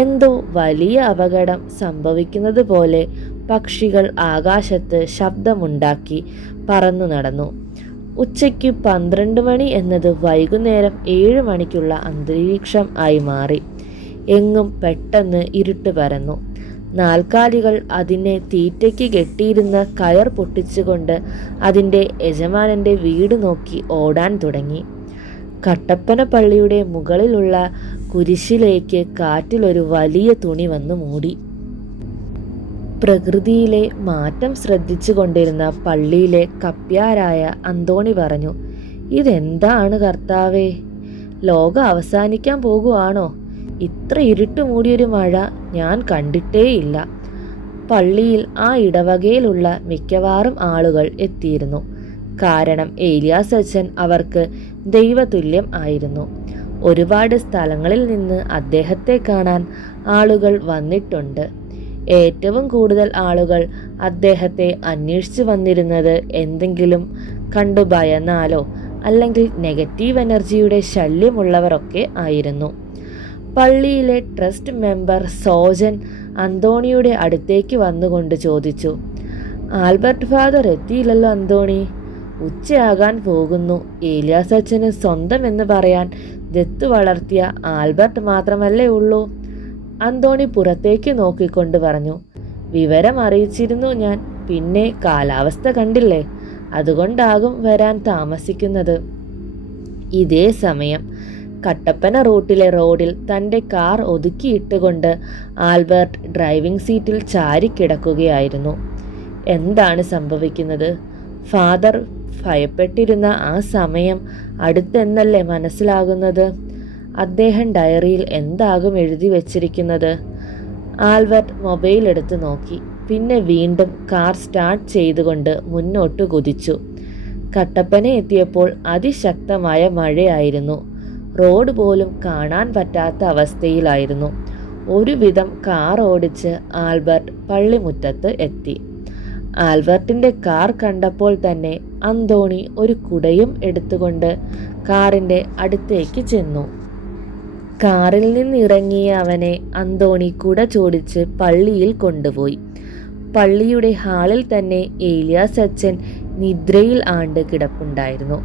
എന്തോ വലിയ അപകടം സംഭവിക്കുന്നത് പോലെ പക്ഷികൾ ആകാശത്ത് ശബ്ദമുണ്ടാക്കി പറന്നു നടന്നു. ഉച്ചയ്ക്ക് 12 മണി എന്നത് വൈകുന്നേരം 7 മണിക്കുള്ള അന്തരീക്ഷം ആയി മാറി. എങ്ങും പെട്ടെന്ന് ഇരുട്ട് പരന്നു. നാൽക്കാലികൾ അതിനെ തീറ്റയ്ക്ക് കെട്ടിയിരുന്ന കയർ പൊട്ടിച്ചുകൊണ്ട് അതിൻ്റെ യജമാനൻ്റെ വീട് നോക്കി ഓടാൻ തുടങ്ങി. കട്ടപ്പന പള്ളിയുടെ മുകളിലുള്ള കുരിശിലേക്ക് കാറ്റിലൊരു വലിയ തുണി വന്ന് മൂടി. പ്രകൃതിയിലെ മാറ്റം ശ്രദ്ധിച്ചു കൊണ്ടിരുന്ന പള്ളിയിലെ കപ്പ്യാരായ അന്തോണി പറഞ്ഞു, ഇതെന്താണ് കർത്താവേ, ലോകം അവസാനിക്കാൻ പോകുവാണോ? ഇത്ര ഇരുട്ട് മൂടിയൊരു മഴ ഞാൻ കണ്ടിട്ടേയില്ല. പള്ളിയിൽ ആ ഇടവകയിലുള്ള മിക്കവാറും ആളുകൾ എത്തിയിരുന്നു. കാരണം ഏലിയാസ് അച്ഛൻ അവർക്ക് ദൈവതുല്യം ആയിരുന്നു. ഒരുപാട് സ്ഥലങ്ങളിൽ നിന്ന് അദ്ദേഹത്തെ കാണാൻ ആളുകൾ വന്നിട്ടുണ്ട്. ഏറ്റവും കൂടുതൽ ആളുകൾ അദ്ദേഹത്തെ അന്വേഷിച്ചു വന്നിരുന്നത് എന്തെങ്കിലും കണ്ടു ഭയന്നാലോ അല്ലെങ്കിൽ നെഗറ്റീവ് എനർജിയുടെ ശല്യമുള്ളവരൊക്കെ ആയിരുന്നു. പള്ളിയിലെ ട്രസ്റ്റ് മെമ്പർ സോജൻ അന്തോണിയുടെ അടുത്തേക്ക് വന്നുകൊണ്ട് ചോദിച്ചു, ആൽബർട്ട് ഫാദർ എത്തിയില്ലല്ലോ അന്തോണി? ഉച്ചയാകാൻ പോകുന്നു. ഏലിയാസ് അച്ഛന് സ്വന്തം എന്ന് പറയാൻ ദത്ത് വളർത്തിയ ആൽബർട്ട് മാത്രമല്ലേ ഉള്ളൂ? അന്തോണി പുറത്തേക്ക് നോക്കിക്കൊണ്ട് പറഞ്ഞു, വിവരം അറിയിച്ചിരുന്നു ഞാൻ. പിന്നെ കാലാവസ്ഥ കണ്ടില്ലേ, അതുകൊണ്ടാകും വരാൻ താമസിക്കുന്നത്. ഇതേ സമയം കട്ടപ്പന റൂട്ടിലെ റോഡിൽ തൻ്റെ കാർ ഒതുക്കിയിട്ടുകൊണ്ട് ആൽബർട്ട് ഡ്രൈവിംഗ് സീറ്റിൽ ചാരിക്കിടക്കുകയായിരുന്നു. എന്താണ് സംഭവിക്കുന്നത്? ഫാദർ ഭയപ്പെട്ടിരുന്ന ആ സമയം അടുത്തെന്നല്ലേ മനസ്സിലാകുന്നത്? അദ്ദേഹം ഡയറിയിൽ എന്താകും എഴുതി വച്ചിരിക്കുന്നത്? ആൽബർട്ട് മൊബൈൽ എടുത്ത് നോക്കി. പിന്നെ വീണ്ടും കാർ സ്റ്റാർട്ട് ചെയ്തുകൊണ്ട് മുന്നോട്ട് കുതിച്ചു. കട്ടപ്പന എത്തിയപ്പോൾ അതിശക്തമായ മഴയായിരുന്നു. റോഡ് പോലും കാണാൻ പറ്റാത്ത അവസ്ഥയിലായിരുന്നു. ഒരുവിധം കാർ ഓടിച്ച് ആൽബർട്ട് പള്ളിമുറ്റത്ത് എത്തി. ആൽബർട്ടിൻ്റെ കാർ കണ്ടപ്പോൾ തന്നെ അന്തോണി ഒരു കുടയും എടുത്തുകൊണ്ട് കാറിൻ്റെ അടുത്തേക്ക് ചെന്നു. കാറിൽ നിന്നിറങ്ങിയ അവനെ അന്തോണി കുട ചോദിച്ച് പള്ളിയിൽ കൊണ്ടുപോയി. പള്ളിയുടെ ഹാളിൽ തന്നെ ഏലിയാസ് അച്ഛൻ നിദ്രയിൽ ആണ്ട് കിടപ്പുണ്ടായിരുന്നു.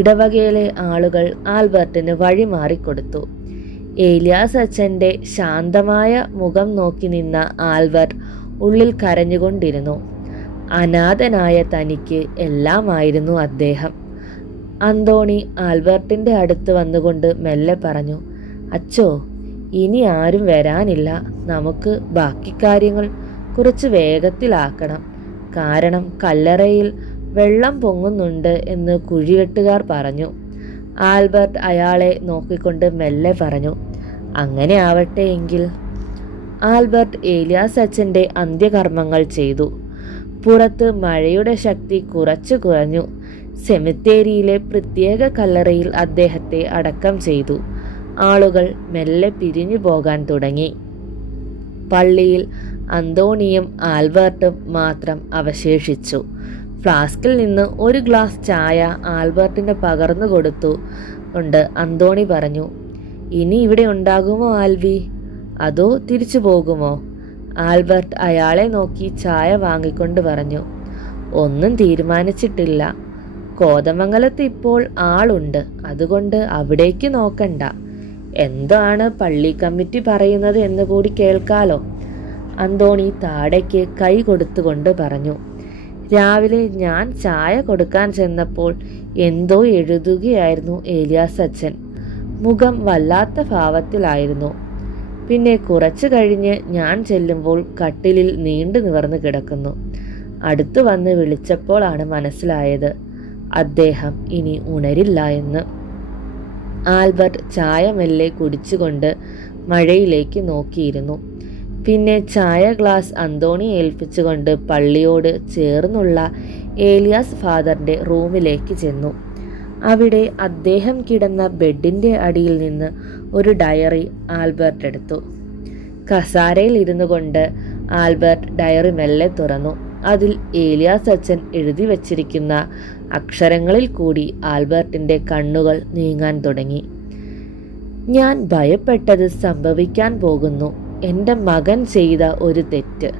ഇടവകയിലെ ആളുകൾ ആൽബർട്ടിന് വഴിമാറിക്കൊടുത്തു. ഏലിയാസ് അച്ഛൻ്റെ ശാന്തമായ മുഖം നോക്കി നിന്ന ആൽബർട്ട് ഉള്ളിൽ കരഞ്ഞുകൊണ്ടിരുന്നു. അനാഥനായ തനിക്ക് എല്ലാമായിരുന്നു അദ്ദേഹം. അന്തോണി ആൽബർട്ടിൻ്റെ അടുത്ത് വന്നുകൊണ്ട് മെല്ലെ പറഞ്ഞു, അച്ചോ, ഇനി ആരും വരാനില്ല. നമുക്ക് ബാക്കി കാര്യങ്ങൾ കുറച്ച് വേഗത്തിലാക്കണം. കാരണം കല്ലറയിൽ വെള്ളം പൊങ്ങുന്നുണ്ട് എന്ന് കുഴിവെട്ടുകാർ പറഞ്ഞു. ആൽബർട്ട് അയാളെ നോക്കിക്കൊണ്ട് മെല്ലെ പറഞ്ഞു, അങ്ങനെ ആവട്ടെ എങ്കിൽ. ആൽബർട്ട് ഏലിയാസ് അച്ഛൻ്റെ അന്ത്യകർമ്മങ്ങൾ ചെയ്തു. പുറത്ത് മഴയുടെ ശക്തി കുറച്ചു കുറഞ്ഞു. സെമിത്തേരിയിലെ പ്രത്യേക കല്ലറയിൽ അദ്ദേഹത്തെ അടക്കം ചെയ്തു. ആളുകൾ മെല്ലെ പിരിഞ്ഞു പോകാൻ തുടങ്ങി. പള്ളിയിൽ അന്തോണിയും ആൽബർട്ടും മാത്രം അവശേഷിച്ചു. ഫ്ലാസ്കിൽ നിന്ന് ഒരു ഗ്ലാസ് ചായ ആൽബർട്ടിന് പകർന്നു കൊടുത്തു കൊണ്ട് അന്തോണി പറഞ്ഞു, ഇനി ഇവിടെ ഉണ്ടാകുമോ ആൽവി, അതോ തിരിച്ചു പോകുമോ? ആൽബർട്ട് അയാളെ നോക്കി ചായ വാങ്ങിക്കൊണ്ട് പറഞ്ഞു, ഒന്നും തീരുമാനിച്ചിട്ടില്ല. കോതമംഗലത്ത് ഇപ്പോൾ ആളുണ്ട്, അതുകൊണ്ട് അവിടേക്ക് നോക്കണ്ട. എന്താണ് പള്ളി കമ്മിറ്റി പറയുന്നത് എന്ന് കൂടി കേൾക്കാലോ. അന്തോണി താടയ്ക്ക് കൈ കൊടുത്തുകൊണ്ട് പറഞ്ഞു. രാവിലെ ഞാൻ ചായ കൊടുക്കാൻ ചെന്നപ്പോൾ എന്തോ എഴുതുകയായിരുന്നു ഏലിയാസ് അച്ഛൻ. മുഖം വല്ലാത്ത ഭാവത്തിലായിരുന്നു. പിന്നെ കുറച്ചു കഴിഞ്ഞ് ഞാൻ ചെല്ലുമ്പോൾ കട്ടിലിൽ നീണ്ടു നിവർന്ന് കിടക്കുന്നു. അടുത്തു വന്ന് വിളിച്ചപ്പോഴാണ് മനസ്സിലായത് അദ്ദേഹം ഇനി ഉണരില്ല എന്ന്. ആൽബർട്ട് ചായ മെല്ലെ കുടിച്ചുകൊണ്ട് മഴയിലേക്ക് നോക്കിയിരുന്നു. പിന്നെ ചായ ഗ്ലാസ് അന്തോണി ഏൽപ്പിച്ചുകൊണ്ട് പള്ളിയോട് ചേർന്നുള്ള ഏലിയാസ് ഫാദറിൻ്റെ റൂമിലേക്ക് ചെന്നു. അവിടെ അദ്ദേഹം കിടന്ന ബെഡിൻ്റെ അടിയിൽ നിന്ന് ഒരു ഡയറി ആൽബർട്ട് എടുത്തു. കസാരയിൽ ഇരുന്നു കൊണ്ട് ആൽബർട്ട് ഡയറി മെല്ലെ തുറന്നു. അതിൽ ഏലിയാസ് അച്ഛൻ എഴുതി വച്ചിരിക്കുന്ന അക്ഷരങ്ങളിൽ കൂടി ആൽബർട്ടിൻ്റെ കണ്ണുകൾ നീങ്ങാൻ തുടങ്ങി. ഞാൻ ഭയപ്പെട്ടത് സംഭവിക്കാൻ പോകുന്നു. എൻ്റെ മകൻ ചെയ്ത ഒരു തെറ്റ്.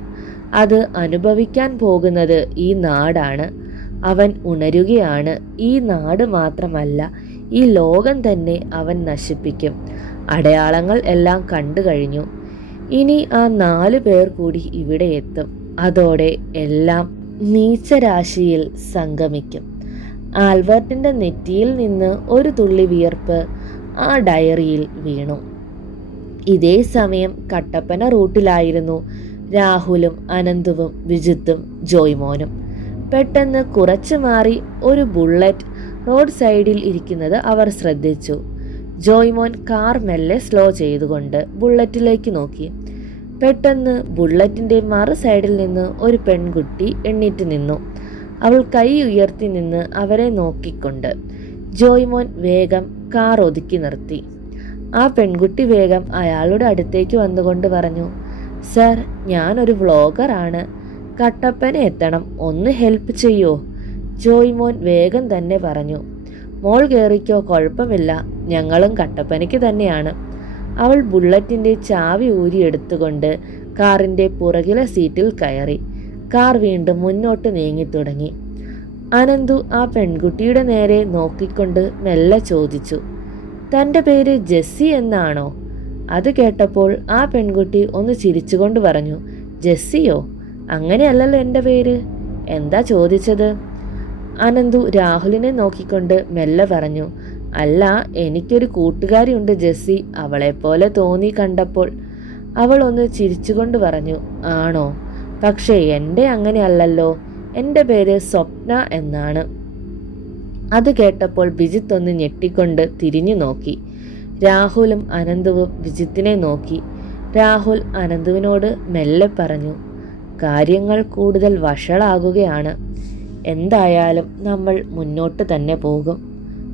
അത് അനുഭവിക്കാൻ പോകുന്നത് ഈ നാടാണ്. അവൻ ഉണരുകയാണ്. ഈ നാട് മാത്രമല്ല, ഈ ലോകം തന്നെ അവൻ നശിപ്പിക്കും. അടയാളങ്ങൾ എല്ലാം കണ്ടു കഴിഞ്ഞു. ഇനി ആ 4 പേർ കൂടി ഇവിടെ എത്തും. അതോടെ എല്ലാം നീചരാശിയിൽ സംഗമിക്കും. ആൽബർട്ടിൻ്റെ നെറ്റിയിൽ നിന്ന് ഒരു തുള്ളി വിയർപ്പ് ആ ഡയറിയിൽ വീണു. ഇതേ സമയം കട്ടപ്പന റൂട്ടിലായിരുന്നു രാഹുലും അനന്തുവും വിജിത്തും ജോയ്മോനും. പെട്ടെന്ന് കുറച്ചു മാറി ഒരു ബുള്ളറ്റ് റോഡ് സൈഡിൽ ഇരിക്കുന്നത് അവർ ശ്രദ്ധിച്ചു. ജോയ്മോൻ കാർ മെല്ലെ സ്ലോ ചെയ്തുകൊണ്ട് ബുള്ളറ്റിലേക്ക് നോക്കി. പെട്ടെന്ന് ബുള്ളറ്റിൻ്റെ മറു സൈഡിൽ നിന്ന് ഒരു പെൺകുട്ടി എണ്ണീറ്റ് നിന്നു. അവൾ കൈ ഉയർത്തി നിന്ന് അവരെ നോക്കിക്കൊണ്ട്. ജോയ്മോൻ വേഗം കാർ ഒതുക്കി നിർത്തി. ആ പെൺകുട്ടി വേഗം അയാളുടെ അടുത്തേക്ക് വന്നുകൊണ്ട് പറഞ്ഞു, സർ, ഞാനൊരു വ്ളോഗറാണ്. കട്ടപ്പന എത്തണം, ഒന്ന് ഹെൽപ്പ് ചെയ്യോ? ജോയ്മോൻ വേഗം തന്നെ പറഞ്ഞു, മോൾ കയറിക്കോ, കുഴപ്പമില്ല, ഞങ്ങളും കട്ടപ്പനയ്ക്ക് തന്നെയാണ്. അവൾ ബുള്ളറ്റിൻ്റെ ചാവി ഊരിയെടുത്തുകൊണ്ട് കാറിൻ്റെ പുറകിലെ സീറ്റിൽ കയറി. കാർ വീണ്ടും മുന്നോട്ട് നീങ്ങി തുടങ്ങി. അനന്തു ആ പെൺകുട്ടിയുടെ നേരെ നോക്കിക്കൊണ്ട് മെല്ലെ ചോദിച്ചു, തൻ്റെ പേര് ജെസ്സി എന്നാണോ? അത് കേട്ടപ്പോൾ ആ പെൺകുട്ടി ഒന്ന് ചിരിച്ചുകൊണ്ട് പറഞ്ഞു, ജെസ്സിയോ? അങ്ങനെയല്ലല്ലോ എൻ്റെ പേര്. എന്താ ചോദിച്ചത്? അനന്തു രാഹുലിനെ നോക്കിക്കൊണ്ട് മെല്ലെ പറഞ്ഞു, അല്ല, എനിക്കൊരു കൂട്ടുകാരിയുണ്ട് ജെസ്സി, അവളെപ്പോലെ തോന്നി കണ്ടപ്പോൾ. അവൾ ഒന്ന് ചിരിച്ചുകൊണ്ട് പറഞ്ഞു, ആണോ? പക്ഷേ എൻ്റെ അങ്ങനെയല്ലല്ലോ, എൻ്റെ പേര് സ്വപ്ന എന്നാണ്. അത് കേട്ടപ്പോൾ വിജിത്ത് ഒന്ന് ഞെട്ടിക്കൊണ്ട് തിരിഞ്ഞു നോക്കി. രാഹുലും അനന്തുവും വിജിത്തിനെ നോക്കി. രാഹുൽ അനന്തുവിനോട് മെല്ലെ പറഞ്ഞു, കാര്യങ്ങൾ കൂടുതൽ വഷളാകുകയാണ്. എന്തായാലും നമ്മൾ മുന്നോട്ട് തന്നെ പോകും.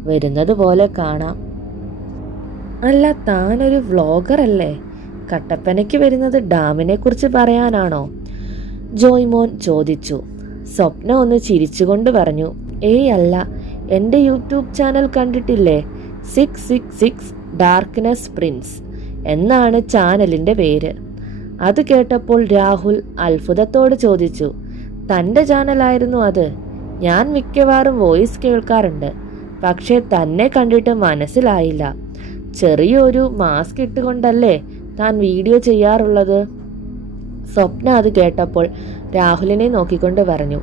വരുന്നത് പോലെ കാണാം. അല്ല, താനൊരു വ്ളോഗർ അല്ലേ? കട്ടപ്പനയ്ക്ക് വരുന്നത് ഡാമിനെ കുറിച്ച് പറയാനാണോ? ജോയ്മോൻ ചോദിച്ചു. സ്വപ്ന ഒന്ന് ചിരിച്ചുകൊണ്ട് പറഞ്ഞു, ഏയ് അല്ല, എൻ്റെ യൂട്യൂബ് ചാനൽ കണ്ടിട്ടില്ലേ? 666 ഡാർക്ക്നെസ് പ്രിൻസ് എന്നാണ് ചാനലിൻ്റെ പേര്. അത് കേട്ടപ്പോൾ രാഹുൽ അത്ഭുതത്തോട് ചോദിച്ചു, തൻ്റെ ചാനലായിരുന്നു അത്? ഞാൻ മിക്കവാറും വോയിസ് കേൾക്കാറുണ്ട്, പക്ഷേ തന്നെ കണ്ടിട്ട് മനസ്സിലായില്ല. ചെറിയൊരു മാസ്ക് ഇട്ടുകൊണ്ടല്ലേ താൻ വീഡിയോ ചെയ്യാറുള്ളത്? സ്വപ്ന അത് കേട്ടപ്പോൾ രാഹുലിനെ നോക്കിക്കൊണ്ട് പറഞ്ഞു,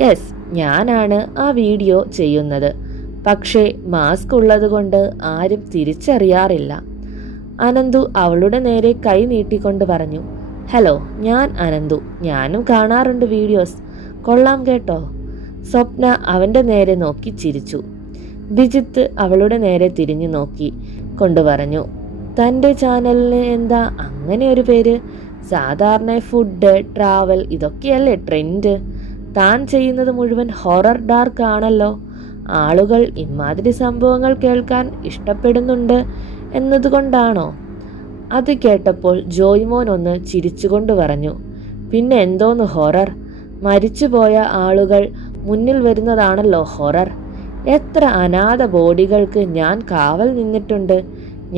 യെസ്, ഞാനാണ് ആ വീഡിയോ ചെയ്യുന്നത്. പക്ഷേ മാസ്ക് ഉള്ളത് കൊണ്ട് ആരും തിരിച്ചറിയാറില്ല. അനന്തു അവളുടെ നേരെ കൈ നീട്ടിക്കൊണ്ട് പറഞ്ഞു, ഹലോ, ഞാൻ അനന്തു. ഞാനും കാണാറുണ്ട് വീഡിയോസ്. കൊള്ളാം കേട്ടോ. സ്വപ്ന അവൻ്റെ നേരെ നോക്കി ചിരിച്ചു. ബിജിത്ത് അവളുടെ നേരെ തിരിഞ്ഞു നോക്കി കൊണ്ട് പറഞ്ഞു, തൻ്റെ ചാനലിന് എന്താ അങ്ങനെ ഒരു പേര്? സാധാരണ ഫുഡ്, ട്രാവൽ ഇതൊക്കെയല്ലേ ട്രെൻഡ്. താൻ ചെയ്യുന്നത് മുഴുവൻ ഹൊറർ ഡാർക്ക് ആണല്ലോ. ആളുകൾ ഇമാതിരി സംഭവങ്ങൾ കേൾക്കാൻ ഇഷ്ടപ്പെടുന്നുണ്ട് എന്നതുകൊണ്ടാണോ? അത് കേട്ടപ്പോൾ ജോയ്മോൻ ഒന്ന് ചിരിച്ചുകൊണ്ട് പറഞ്ഞു, പിന്നെ എന്തോന്ന് ഹൊറർ? മരിച്ചുപോയ ആളുകൾ മുന്നിൽ വരുന്നതാണല്ലോ ഹൊറർ. എത്ര അനാഥ ബോഡികൾക്ക് ഞാൻ കാവൽ നിന്നിട്ടുണ്ട്.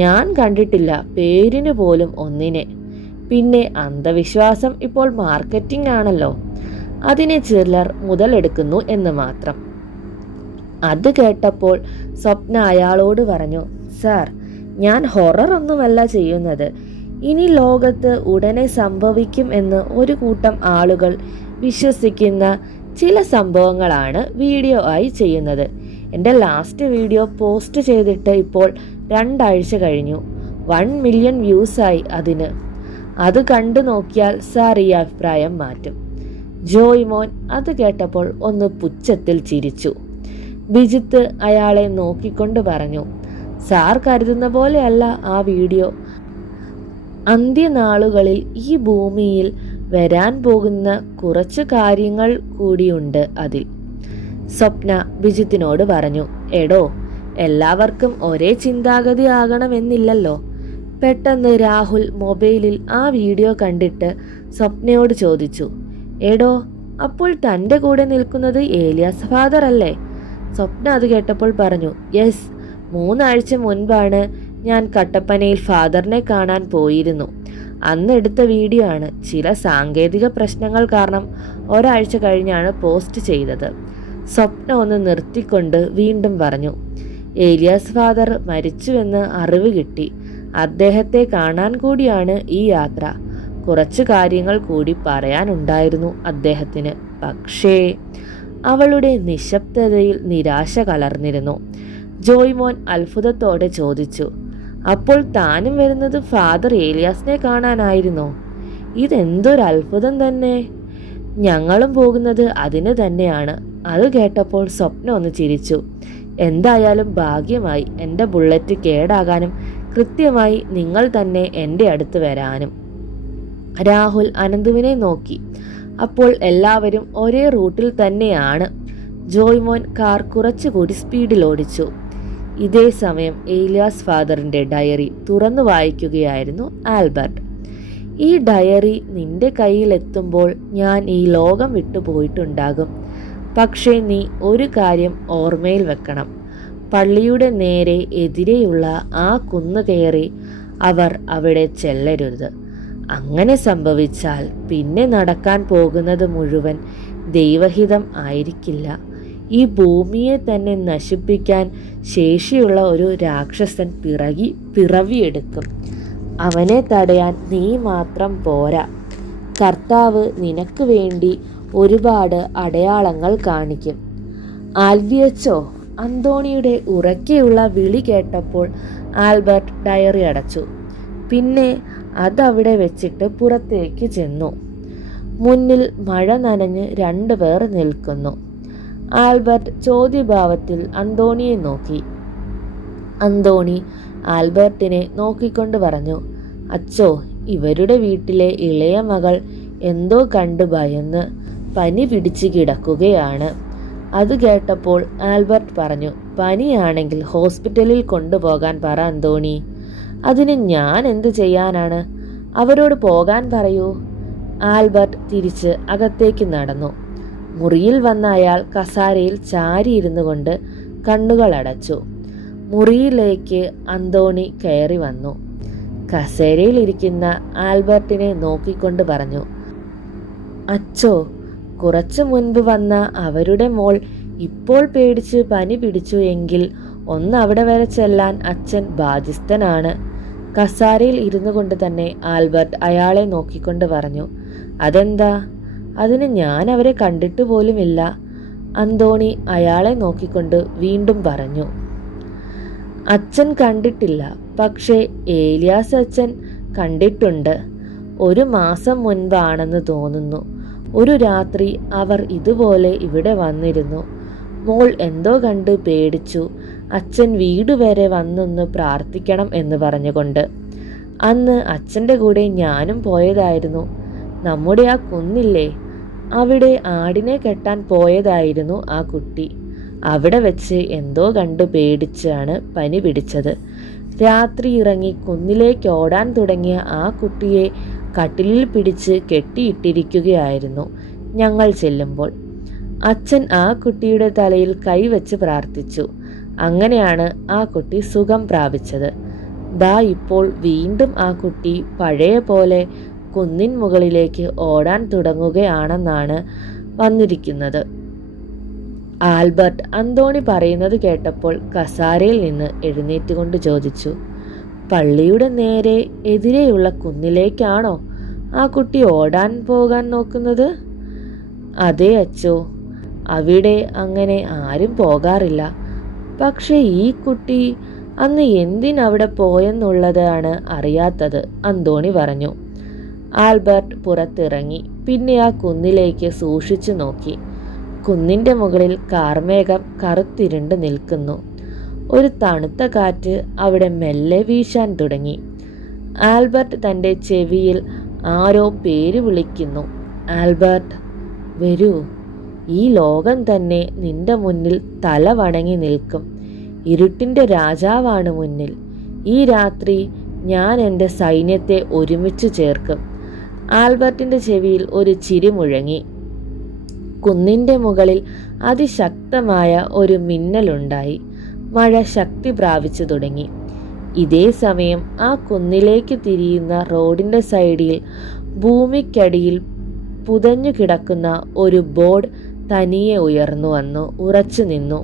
ഞാൻ കണ്ടിട്ടില്ല പേരിന് പോലും ഒന്നിനെ. പിന്നെ അന്ധവിശ്വാസം ഇപ്പോൾ മാർക്കറ്റിംഗ് ആണല്ലോ. അതിനെ ചിലർ മുതലെടുക്കുന്നു എന്ന് മാത്രം. അത് കേട്ടപ്പോൾ സ്വപ്ന അയാളോട് പറഞ്ഞു, സാർ, ഞാൻ ഹൊറർ ഒന്നുമല്ല ചെയ്യുന്നത്. ഇനി ലോകത്ത് ഉടനെ സംഭവിക്കും എന്ന് ഒരു കൂട്ടം ആളുകൾ വിശ്വസിക്കുന്ന ചില സംഭവങ്ങളാണ് വീഡിയോ ആയി ചെയ്യുന്നത്. എൻ്റെ ലാസ്റ്റ് വീഡിയോ പോസ്റ്റ് ചെയ്തിട്ട് ഇപ്പോൾ 2 ആഴ്ച കഴിഞ്ഞു. 1 മില്യൺ വ്യൂസായി അതിന്. അത് കണ്ടു നോക്കിയാൽ സാർ ഈ അഭിപ്രായം മാറ്റും. ജോയ്മോൻ അത് കേട്ടപ്പോൾ ഒന്ന് പുച്ഛത്തിൽ ചിരിച്ചു. ബിജിത്ത് അയാളെ നോക്കിക്കൊണ്ട് പറഞ്ഞു, സാർ കരുതുന്ന പോലെയല്ല ആ വീഡിയോ. അന്ത്യനാളുകളിൽ ഈ ഭൂമിയിൽ വരാൻ പോകുന്ന കുറച്ച് കാര്യങ്ങൾ കൂടിയുണ്ട് അതിൽ. സ്വപ്ന ബിജിത്തിനോട് പറഞ്ഞു, എടോ, എല്ലാവർക്കും ഒരേ ചിന്താഗതി ആകണമെന്നില്ലല്ലോ. പെട്ടെന്ന് രാഹുൽ മൊബൈലിൽ ആ വീഡിയോ കണ്ടിട്ട് സ്വപ്നയോട് ചോദിച്ചു, എടോ, അപ്പോൾ തൻ്റെ കൂടെ നിൽക്കുന്നത് ഏലിയാസ് ഫാദർ അല്ലേ? സ്വപ്ന അത് കേട്ടപ്പോൾ പറഞ്ഞു, യെസ്, 3 ആഴ്ച മുൻപാണ് ഞാൻ കട്ടപ്പനയിൽ ഫാദറിനെ കാണാൻ പോയിരുന്നു. അന്ന് എടുത്ത വീഡിയോ ആണ്. ചില സാങ്കേതിക പ്രശ്നങ്ങൾ കാരണം 1 ആഴ്ച കഴിഞ്ഞാണ് പോസ്റ്റ് ചെയ്തത്. സ്വപ്ന ഒന്ന് നിർത്തിക്കൊണ്ട് വീണ്ടും പറഞ്ഞു, ഏലിയാസ് ഫാദർ മരിച്ചുവെന്ന് അറിവ് കിട്ടി. അദ്ദേഹത്തെ കാണാൻ കൂടിയാണ് ഈ യാത്ര. കുറച്ച് കാര്യങ്ങൾ കൂടി പറയാനുണ്ടായിരുന്നു അദ്ദേഹത്തിന്. പക്ഷേ അവളുടെ നിശബ്ദതയിൽ നിരാശ കലർന്നിരുന്നു. ജോയ്മോൻ അത്ഭുതത്തോടെ ചോദിച്ചു, അപ്പോൾ താനും വരുന്നത് ഫാദർ ഏലിയാസിനെ കാണാനായിരുന്നോ? ഇതെന്തൊരു അത്ഭുതം തന്നെ. ഞങ്ങളും പോകുന്നത് അതിന് തന്നെയാണ്. അത് കേട്ടപ്പോൾ സ്വപ്ന ഒന്ന് ചിരിച്ചു. എന്തായാലും ഭാഗ്യമായി എൻ്റെ ബുള്ളറ്റ് കേടാകാനും കൃത്യമായി നിങ്ങൾ തന്നെ എൻ്റെ അടുത്ത് വരാനും. രാഹുൽ അനന്തുവിനെ നോക്കി. അപ്പോൾ എല്ലാവരും ഒരേ റൂട്ടിൽ തന്നെയാണ്. ജോയ്മോൻ കാർ കുറച്ചുകൂടി സ്പീഡിൽ ഓടിച്ചു. ഇതേ സമയം ഏലിയാസ് ഫാദറിൻ്റെ ഡയറി തുറന്നു വായിക്കുകയായിരുന്നു ആൽബർട്ട്. ഈ ഡയറി നിന്റെ കയ്യിലെത്തുമ്പോൾ ഞാൻ ഈ ലോകം വിട്ടുപോയിട്ടുണ്ടാകും. പക്ഷേ നീ ഒരു കാര്യം ഓർമ്മയിൽ വെക്കണം. പള്ളിയുടെ നേരെ എതിരെയുള്ള ആ കുന്ന് കയറി അവർ അവിടെ ചെല്ലരുത്. അങ്ങനെ സംഭവിച്ചാൽ പിന്നെ നടക്കാൻ പോകുന്നത് മുഴുവൻ ദൈവഹിതം ആയിരിക്കില്ല. ഈ ഭൂമിയെ തന്നെ നശിപ്പിക്കാൻ ശേഷിയുള്ള ഒരു രാക്ഷസൻ പിറവിയെടുക്കും. അവനെ തടയാൻ നീ മാത്രം പോരാ. കർത്താവ് നിനക്ക് വേണ്ടി ഒരുപാട് അടയാളങ്ങൾ കാണിക്കും. ആൽബിയച്ചോ? അന്തോണിയുടെ ഉറക്കെയുള്ള വിളി കേട്ടപ്പോൾ ആൽബർട്ട് ഡയറി അടച്ചു. പിന്നെ അതവിടെ വെച്ചിട്ട് പുറത്തേക്ക് ചെന്നു. മുന്നിൽ മഴ നനഞ്ഞ് 2 പേർ നിൽക്കുന്നു. ആൽബർട്ട് ചോദ്യഭാവത്തിൽ അന്തോണിയെ നോക്കി. അന്തോണി ആൽബർട്ടിനെ നോക്കിക്കൊണ്ട് പറഞ്ഞു, അച്ചോ, ഇവരുടെ വീട്ടിലെ ഇളയ മകൾ എന്തോ കണ്ട് ഭയന്ന് പനി പിടിച്ച് കിടക്കുകയാണ്. അത് കേട്ടപ്പോൾ ആൽബർട്ട് പറഞ്ഞു, പനിയാണെങ്കിൽ ഹോസ്പിറ്റലിൽ കൊണ്ടുപോകാൻ പറ അന്തോണി. അതിന് ഞാൻ എന്ത് ചെയ്യാനാണ്? അവരോട് പോകാൻ പറയൂ. ആൽബർട്ട് തിരിച്ച് അകത്തേക്ക് നടന്നു. മുറിയിൽ വന്ന അയാൾ കസാരയിൽ ചാരിയിരുന്നു കൊണ്ട് കണ്ണുകൾ അടച്ചു. മുറിയിലേക്ക് അന്തോണി കയറി വന്നു. കസേരയിൽ ഇരിക്കുന്ന ആൽബർട്ടിനെ നോക്കിക്കൊണ്ട് പറഞ്ഞു, അച്ചോ, കുറച്ചു മുൻപ് വന്ന അവരുടെ മോൾ ഇപ്പോൾ പേടിച്ച് പനി പിടിച്ചു എങ്കിൽ ഒന്ന് അവിടെ വരെ ചെല്ലാൻ അച്ഛൻ ബാധ്യസ്ഥനാണ്. കസാരയിൽ ഇരുന്നു കൊണ്ട് തന്നെ ആൽബർട്ട് അയാളെ നോക്കിക്കൊണ്ട് പറഞ്ഞു. അതെന്താ? അതിന് ഞാൻ അവരെ കണ്ടിട്ട് പോലുമില്ല. അന്തോണി അയാളെ നോക്കിക്കൊണ്ട് വീണ്ടും പറഞ്ഞു. അച്ഛൻ കണ്ടിട്ടില്ല, പക്ഷേ ഏലിയാസ് അച്ഛൻ കണ്ടിട്ടുണ്ട്. 1 മാസം മുൻപാണെന്ന് തോന്നുന്നു. ഒരു രാത്രി അവർ ഇതുപോലെ ഇവിടെ വന്നിരുന്നു. മോൾ എന്തോ കണ്ട് പേടിച്ചു. അച്ഛൻ വീട് വരെ വന്നൊന്ന് പ്രാർത്ഥിക്കണം എന്ന് പറഞ്ഞുകൊണ്ട്. അന്ന് അച്ഛൻ്റെ കൂടെ ഞാനും പോയതായിരുന്നു. നമ്മുടെ ആ കുന്നില്ലേ, അവിടെ ആടിനെ കെട്ടാൻ പോയതായിരുന്നു ആ കുട്ടി. അവിടെ വെച്ച് എന്തോ കണ്ട് പേടിച്ചാണ് പനി പിടിച്ചത്. രാത്രി ഇറങ്ങി കുന്നിലേക്ക് ഓടാൻ തുടങ്ങിയ ആ കുട്ടിയെ കട്ടിലിൽ പിടിച്ച് കെട്ടിയിട്ടിരിക്കുകയായിരുന്നു ഞങ്ങൾ ചെല്ലുമ്പോൾ. അച്ഛൻ ആ കുട്ടിയുടെ തലയിൽ കൈവച്ച് പ്രാർത്ഥിച്ചു. അങ്ങനെയാണ് ആ കുട്ടി സുഖം പ്രാപിച്ചത്. ദാ ഇപ്പോൾ വീണ്ടും ആ കുട്ടി പഴയ പോലെ കുന്നിൻ മുകളിലേക്ക് ഓടാൻ തുടങ്ങുകയാണെന്നാണ് വന്നിരിക്കുന്നത്. ആൽബർട്ട് അന്തോണി പറയുന്നത് കേട്ടപ്പോൾ കസാരയിൽ നിന്ന് എഴുന്നേറ്റുകൊണ്ട് ചോദിച്ചു, പള്ളിയുടെ നേരെ എതിരെയുള്ള കുന്നിലേക്കാണോ ആ കുട്ടി ഓടാൻ പോകാൻ നോക്കുന്നത്? അതെ അച്ചോ, അവിടെ അങ്ങനെ ആരും പോകാറില്ല. പക്ഷെ ഈ കുട്ടി അന്ന് എന്തിനവിടെ പോയെന്നുള്ളതാണ് അറിയാത്തത്, അന്തോണി പറഞ്ഞു. ആൽബർട്ട് പുറത്തിറങ്ങി. പിന്നെ ആ കുന്നിലേക്ക് സൂക്ഷിച്ചു നോക്കി. കുന്നിൻ്റെ മുകളിൽ കാർമേഘം കറുത്തിരുണ്ട് നിൽക്കുന്നു. ഒരു തണുത്ത കാറ്റ് അവിടെ മെല്ലെ വീശാൻ തുടങ്ങി. ആൽബർട്ട് തൻ്റെ ചെവിയിൽ ആരോ പേര് വിളിക്കുന്നു. ആൽബർട്ട്, വരൂ, ഈ ലോകം തന്നെ നിന്റെ മുന്നിൽ തല വണങ്ങി നിൽക്കും. ഇരുട്ടിൻ്റെ രാജാവാണ് മുന്നിൽ. ഈ രാത്രി ഞാൻ എൻ്റെ സൈന്യത്തെ ഒരുമിച്ച് ചേർക്കും. ആൽബർട്ടിൻ്റെ ചെവിയിൽ ഒരു ചിരി മുഴങ്ങി. കുന്നിൻ്റെ മുകളിൽ അതിശക്തമായ ഒരു മിന്നലുണ്ടായി. മഴ ശക്തി പ്രാപിച്ചു തുടങ്ങി. ഇതേ സമയം ആ കുന്നിലേക്ക് തിരിയുന്ന റോഡിൻ്റെ സൈഡിൽ ഭൂമിക്കടിയിൽ പുതഞ്ഞു കിടക്കുന്ന ഒരു ബോർഡ് തനിയെ ഉയർന്നു വന്നു ഉറച്ചു നിന്നു.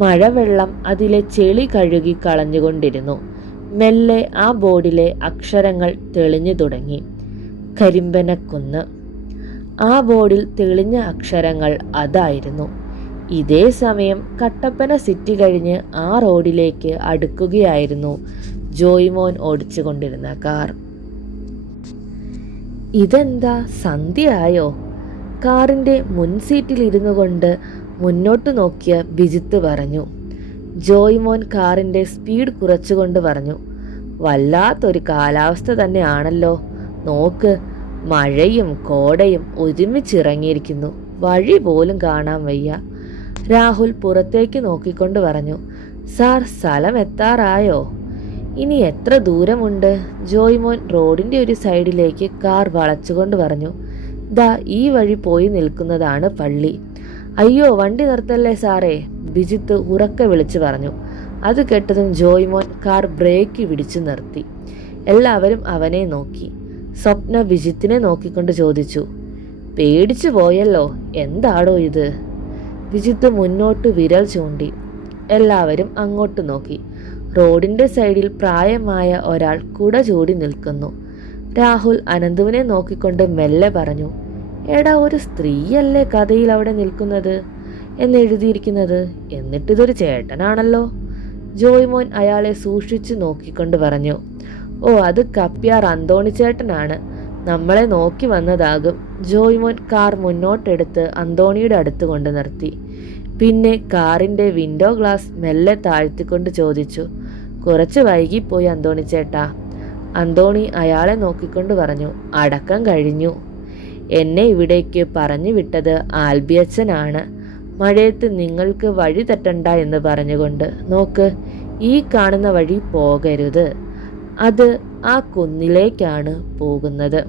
മഴവെള്ളം അതിലെ ചെളി കഴുകി കളഞ്ഞുകൊണ്ടിരുന്നു. മെല്ലെ ആ ബോർഡിലെ അക്ഷരങ്ങൾ തെളിഞ്ഞു തുടങ്ങി. കരിമ്പനക്കുന്ന്. ആ ബോർഡിൽ തെളിഞ്ഞ അക്ഷരങ്ങൾ അതായിരുന്നു. ഇതേ സമയം കട്ടപ്പന സിറ്റി കഴിഞ്ഞ് ആ റോഡിലേക്ക് അടുക്കുകയായിരുന്നു ജോയ്മോൻ ഓടിച്ചു കൊണ്ടിരുന്ന കാർ. ഇതെന്താ, സന്ധ്യയായോ? കാറിൻ്റെ മുൻസീറ്റിൽ ഇരുന്നു കൊണ്ട് മുന്നോട്ട് നോക്കിയ ബിജിത്ത് പറഞ്ഞു. ജോയ്മോൻ കാറിൻ്റെ സ്പീഡ് കുറച്ചുകൊണ്ട് പറഞ്ഞു, വല്ലാത്തൊരു കാലാവസ്ഥ തന്നെയാണല്ലോ. നോക്ക്, മഴയും കോടയും ഒരുമിച്ചിറങ്ങിയിരിക്കുന്നു. വഴി പോലും കാണാൻ വയ്യ. രാഹുൽ പുറത്തേക്ക് നോക്കിക്കൊണ്ട് പറഞ്ഞു. സാർ, സ്ഥലം എത്താറായോ? ഇനി എത്ര ദൂരമുണ്ട്? ജോയ്മോൻ റോഡിൻ്റെ ഒരു സൈഡിലേക്ക് കാർ വളച്ചുകൊണ്ട് പറഞ്ഞു. ദാ ഈ വഴി പോയി നിൽക്കുന്നതാണ് പള്ളി. അയ്യോ, വണ്ടി നിർത്തല്ലേ സാറേ, ബിജിത്ത് ഉറക്കെ വിളിച്ചു പറഞ്ഞു. അത് കേട്ടതും ജോയ്മോൻ കാർ ബ്രേക്ക് പിടിച്ചു നിർത്തി. എല്ലാവരും അവനെ നോക്കി. സ്വപ്ന ബിജിത്തിനെ നോക്കിക്കൊണ്ട് ചോദിച്ചു, പേടിച്ചു പോയല്ലോ, എന്താടോ ഇത്? ബിജിത്ത് മുന്നോട്ട് വിരൽ ചൂണ്ടി. എല്ലാവരും അങ്ങോട്ട് നോക്കി. റോഡിൻ്റെ സൈഡിൽ പ്രായമായ ഒരാൾ കുട ചൂടി നിൽക്കുന്നു. രാഹുൽ അനന്തുവിനെ നോക്കിക്കൊണ്ട് മെല്ലെ പറഞ്ഞു, എടാ, ഒരു സ്ത്രീയല്ലേ കഥയിൽ അവിടെ നിൽക്കുന്നത് എന്നെഴുതിയിരിക്കുന്നത്? എന്നിട്ടിതൊരു ചേട്ടനാണല്ലോ. ജോയ്മോൻ അയാളെ സൂക്ഷിച്ചു നോക്കിക്കൊണ്ട് പറഞ്ഞു. ഓ, അത് കപ്പ്യാർ അന്തോണിച്ചേട്ടനാണ്, നമ്മളെ നോക്കി വന്നതാകും. ജോയ്മോൻ കാർ മുന്നോട്ടെടുത്ത് അന്തോണിയുടെ അടുത്ത് കൊണ്ട് നിർത്തി. പിന്നെ കാറിൻ്റെ വിൻഡോ ഗ്ലാസ് മെല്ലെ താഴ്ത്തിക്കൊണ്ട് ചോദിച്ചു, കുറച്ച് വൈകിപ്പോയി അന്തോണിച്ചേട്ടാ. അന്തോണി അയാളെ നോക്കിക്കൊണ്ട് പറഞ്ഞു, അടക്കം കഴിഞ്ഞു. എന്നെ ഇവിടേക്ക് പറഞ്ഞു വിട്ടത് ആൽബിയച്ചനാണ്. മഴയത്ത് നിങ്ങൾക്ക് വഴി തെറ്റണ്ട എന്ന് പറഞ്ഞുകൊണ്ട്. നോക്ക്, ഈ കാണുന്ന വഴി പോകരുത്. അത് ആ കുന്നിലേക്കാണ് പോകുന്നത്.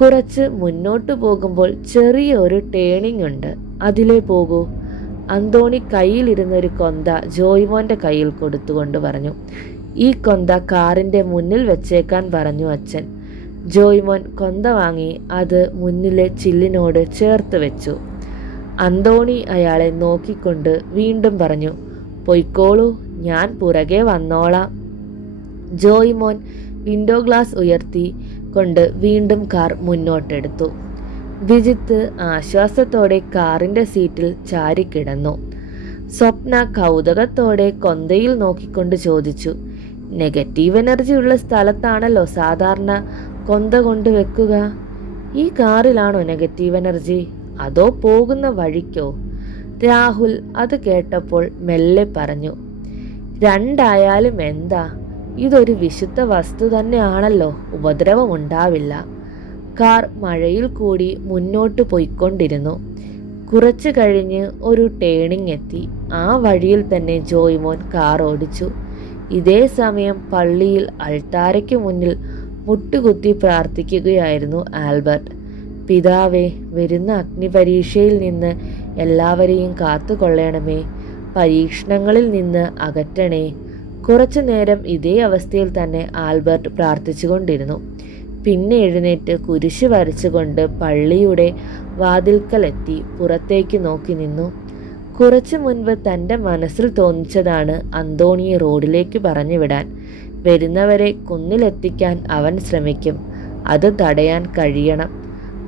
കുറച്ച് മുന്നോട്ട് പോകുമ്പോൾ ചെറിയൊരു ടേണിംഗ് ഉണ്ട്, അതിലേ പോകൂ. അന്തോണി കയ്യിലിരുന്നൊരു കൊന്ത ജോയ്മോൻ്റെ കയ്യിൽ കൊടുത്തുകൊണ്ട് പറഞ്ഞു. ഈ കൊന്ത കാറിൻ്റെ മുന്നിൽ വെച്ചേക്കാൻ പറഞ്ഞു അച്ഛൻ. ജോയ്മോൻ കൊന്ത വാങ്ങി അത് മുന്നിലെ ചില്ലിനോട് ചേർത്ത് വെച്ചു. അന്തോണി അയാളെ നോക്കിക്കൊണ്ട് വീണ്ടും പറഞ്ഞു, പൊയ്ക്കോളൂ, ഞാൻ പുറകെ വന്നോളാം. ജോയ്മോൻ വിൻഡോ ഗ്ലാസ് ഉയർത്തി കൊണ്ട് വീണ്ടും കാർ മുന്നോട്ടെടുത്തു. വിജിത്ത് ആശ്വാസത്തോടെ കാറിൻ്റെ സീറ്റിൽ ചാരിക്കിടന്നു. സ്വപ്ന കൗതുകത്തോടെ കൊന്തയിൽ നോക്കിക്കൊണ്ട് ചോദിച്ചു, നെഗറ്റീവ് എനർജി ഉള്ള സ്ഥലത്താണല്ലോ സാധാരണ കൊന്ത കൊണ്ട് വെക്കുക. ഈ കാറിലാണോ നെഗറ്റീവ് എനർജി, അതോ പോകുന്ന വഴിക്കോ? രാഹുൽ അത് കേട്ടപ്പോൾ മെല്ലെ പറഞ്ഞു, രണ്ടായാലും എന്താ, ഇതൊരു വിശുദ്ധ വസ്തു തന്നെയാണല്ലോ, ഉപദ്രവമുണ്ടാവില്ല. കാർ മഴയിൽ കൂടി മുന്നോട്ട് പോയിക്കൊണ്ടിരുന്നു. കുറച്ചു കഴിഞ്ഞ് ഒരു ടേണിംഗ് എത്തി. ആ വഴിയിൽ തന്നെ ജോയ്മോൻ കാർ ഓടിച്ചു. ഇതേ സമയം പള്ളിയിൽ അൾത്താരയ്ക്ക് മുന്നിൽ മുട്ടുകുത്തി പ്രാർത്ഥിക്കുകയായിരുന്നു ആൽബർട്ട്. പിതാവേ, വരുന്ന അഗ്നിപരീക്ഷയിൽ നിന്ന് എല്ലാവരെയും കാത്തുകൊള്ളണമേ, പരീക്ഷണങ്ങളിൽ നിന്ന് അകറ്റണേ. കുറച്ചു നേരം ഇതേ അവസ്ഥയിൽ തന്നെ ആൽബർട്ട് പ്രാർത്ഥിച്ചുകൊണ്ടിരുന്നു. പിന്നെ എഴുന്നേറ്റ് കുരിശ് വരച്ചുകൊണ്ട് പള്ളിയുടെ വാതിൽക്കലെത്തി പുറത്തേക്ക് നോക്കി നിന്നു. കുറച്ചു മുൻപ് തൻ്റെ മനസ്സിൽ തോന്നിച്ചതാണ് അന്തോണിയെ റോഡിലേക്ക് പറഞ്ഞു വിടാൻ. വരുന്നവരെ കുന്നിലെത്തിക്കാൻ അവൻ ശ്രമിക്കും, അത് തടയാൻ കഴിയണം.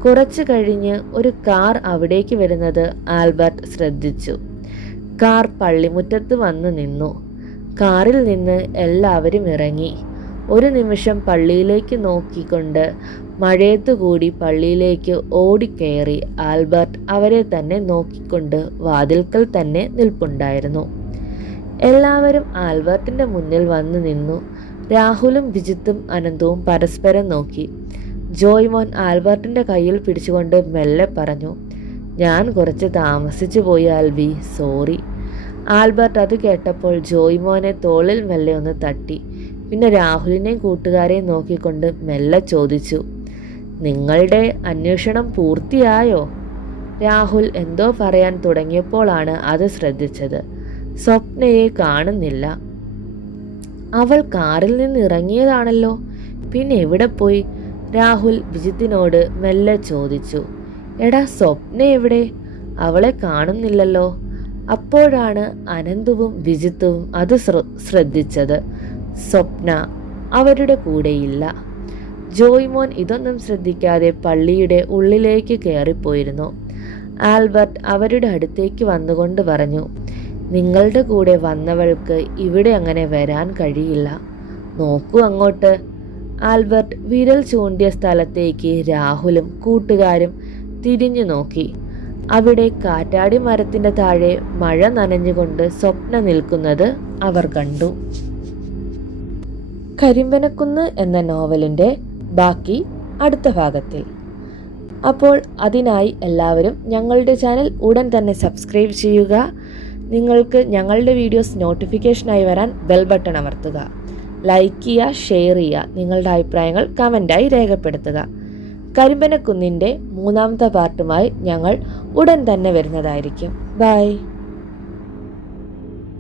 കുറച്ചു കഴിഞ്ഞ് ഒരു കാർ അവിടേക്ക് വരുന്നത് ആൽബർട്ട് ശ്രദ്ധിച്ചു. കാർ പള്ളിമുറ്റത്ത് വന്ന് നിന്നു. കാറിൽ നിന്ന് എല്ലാവരും ഇറങ്ങി. ഒരു നിമിഷം പള്ളിയിലേക്ക് നോക്കിക്കൊണ്ട് മഴയത്തുകൂടി പള്ളിയിലേക്ക് ഓടിക്കയറി. ആൽബർട്ട് അവരെ തന്നെ നോക്കിക്കൊണ്ട് വാതിൽക്കൽ തന്നെ നിൽപ്പുണ്ടായിരുന്നു. എല്ലാവരും ആൽബർട്ടിൻ്റെ മുന്നിൽ വന്നു നിന്നു. രാഹുലും വിജിത്തും അനന്തവും പരസ്പരം നോക്കി. ജോയ്മോൻ ആൽബർട്ടിൻ്റെ കയ്യിൽ പിടിച്ചുകൊണ്ട് മെല്ലെ പറഞ്ഞു, ഞാൻ കുറച്ച് താമസിച്ചു പോയി ആൽബി, സോറി. ആൽബർട്ട് അത് കേട്ടപ്പോൾ ജോയ്മോനെ തോളിൽ മെല്ലെ ഒന്ന് തട്ടി. പിന്നെ രാഹുലിനെയും കൂട്ടുകാരെയും നോക്കിക്കൊണ്ട് മെല്ലെ ചോദിച്ചു, നിങ്ങളുടെ അന്വേഷണം പൂർത്തിയായോ? രാഹുൽ എന്തോ പറയാൻ തുടങ്ങിയപ്പോഴാണ് അത് ശ്രദ്ധിച്ചത്. സ്വപ്നയെ കാണുന്നില്ല. അവൾ കാറിൽ നിന്ന് ഇറങ്ങിയതാണല്ലോ, പിന്നെ എവിടെ പോയി? രാഹുൽ വിജിത്തിനോട് മെല്ലെ ചോദിച്ചു. എടാ, സ്വപ്ന എവിടെ? അവളെ കാണുന്നില്ലല്ലോ. അപ്പോഴാണ് അനന്തുവും വിജിത്തുവും അത് ശ്രദ്ധിച്ചത്. സ്വപ്ന അവരുടെ കൂടെയില്ല. ജോയ്മോൻ ഇതൊന്നും ശ്രദ്ധിക്കാതെ പള്ളിയുടെ ഉള്ളിലേക്ക് കയറിപ്പോയിരുന്നു. ആൽബർട്ട് അവരുടെ അടുത്തേക്ക് വന്നുകൊണ്ട് പറഞ്ഞു, നിങ്ങളുടെ കൂടെ വന്നവൾക്ക് ഇവിടെ അങ്ങനെ വരാൻ കഴിയില്ല. നോക്കൂ അങ്ങോട്ട്. ആൽബർട്ട് വിരൽ ചൂണ്ടിയ സ്ഥലത്തേക്ക് രാഹുലും കൂട്ടുകാരും തിരിഞ്ഞു നോക്കി. അവിടെ കാറ്റാടി മരത്തിൻ്റെ താഴെ മഴ നനഞ്ഞുകൊണ്ട് സ്വപ്ന നിൽക്കുന്നത് അവർ കണ്ടു. കരിമ്പനക്കുന്ന് എന്ന നോവലിൻ്റെ ബാക്കി അടുത്ത ഭാഗത്തിൽ. അപ്പോൾ അതിനായി എല്ലാവരും ഞങ്ങളുടെ ചാനൽ ഉടൻ തന്നെ സബ്സ്ക്രൈബ് ചെയ്യുക. നിങ്ങൾക്ക് ഞങ്ങളുടെ വീഡിയോസ് നോട്ടിഫിക്കേഷനായി വരാൻ ബെൽ ബട്ടൺ അമർത്തുക. ലൈക്ക് ചെയ്യുക, ഷെയർ ചെയ്യുക, നിങ്ങളുടെ അഭിപ്രായങ്ങൾ കമൻ്റായി രേഖപ്പെടുത്തുക. കരിമ്പനക്കുന്നിൻ്റെ 3ാമത്തെ പാർട്ടുമായി ഞങ്ങൾ ഉടൻ തന്നെ വരുന്നതായിരിക്കും. ബൈ.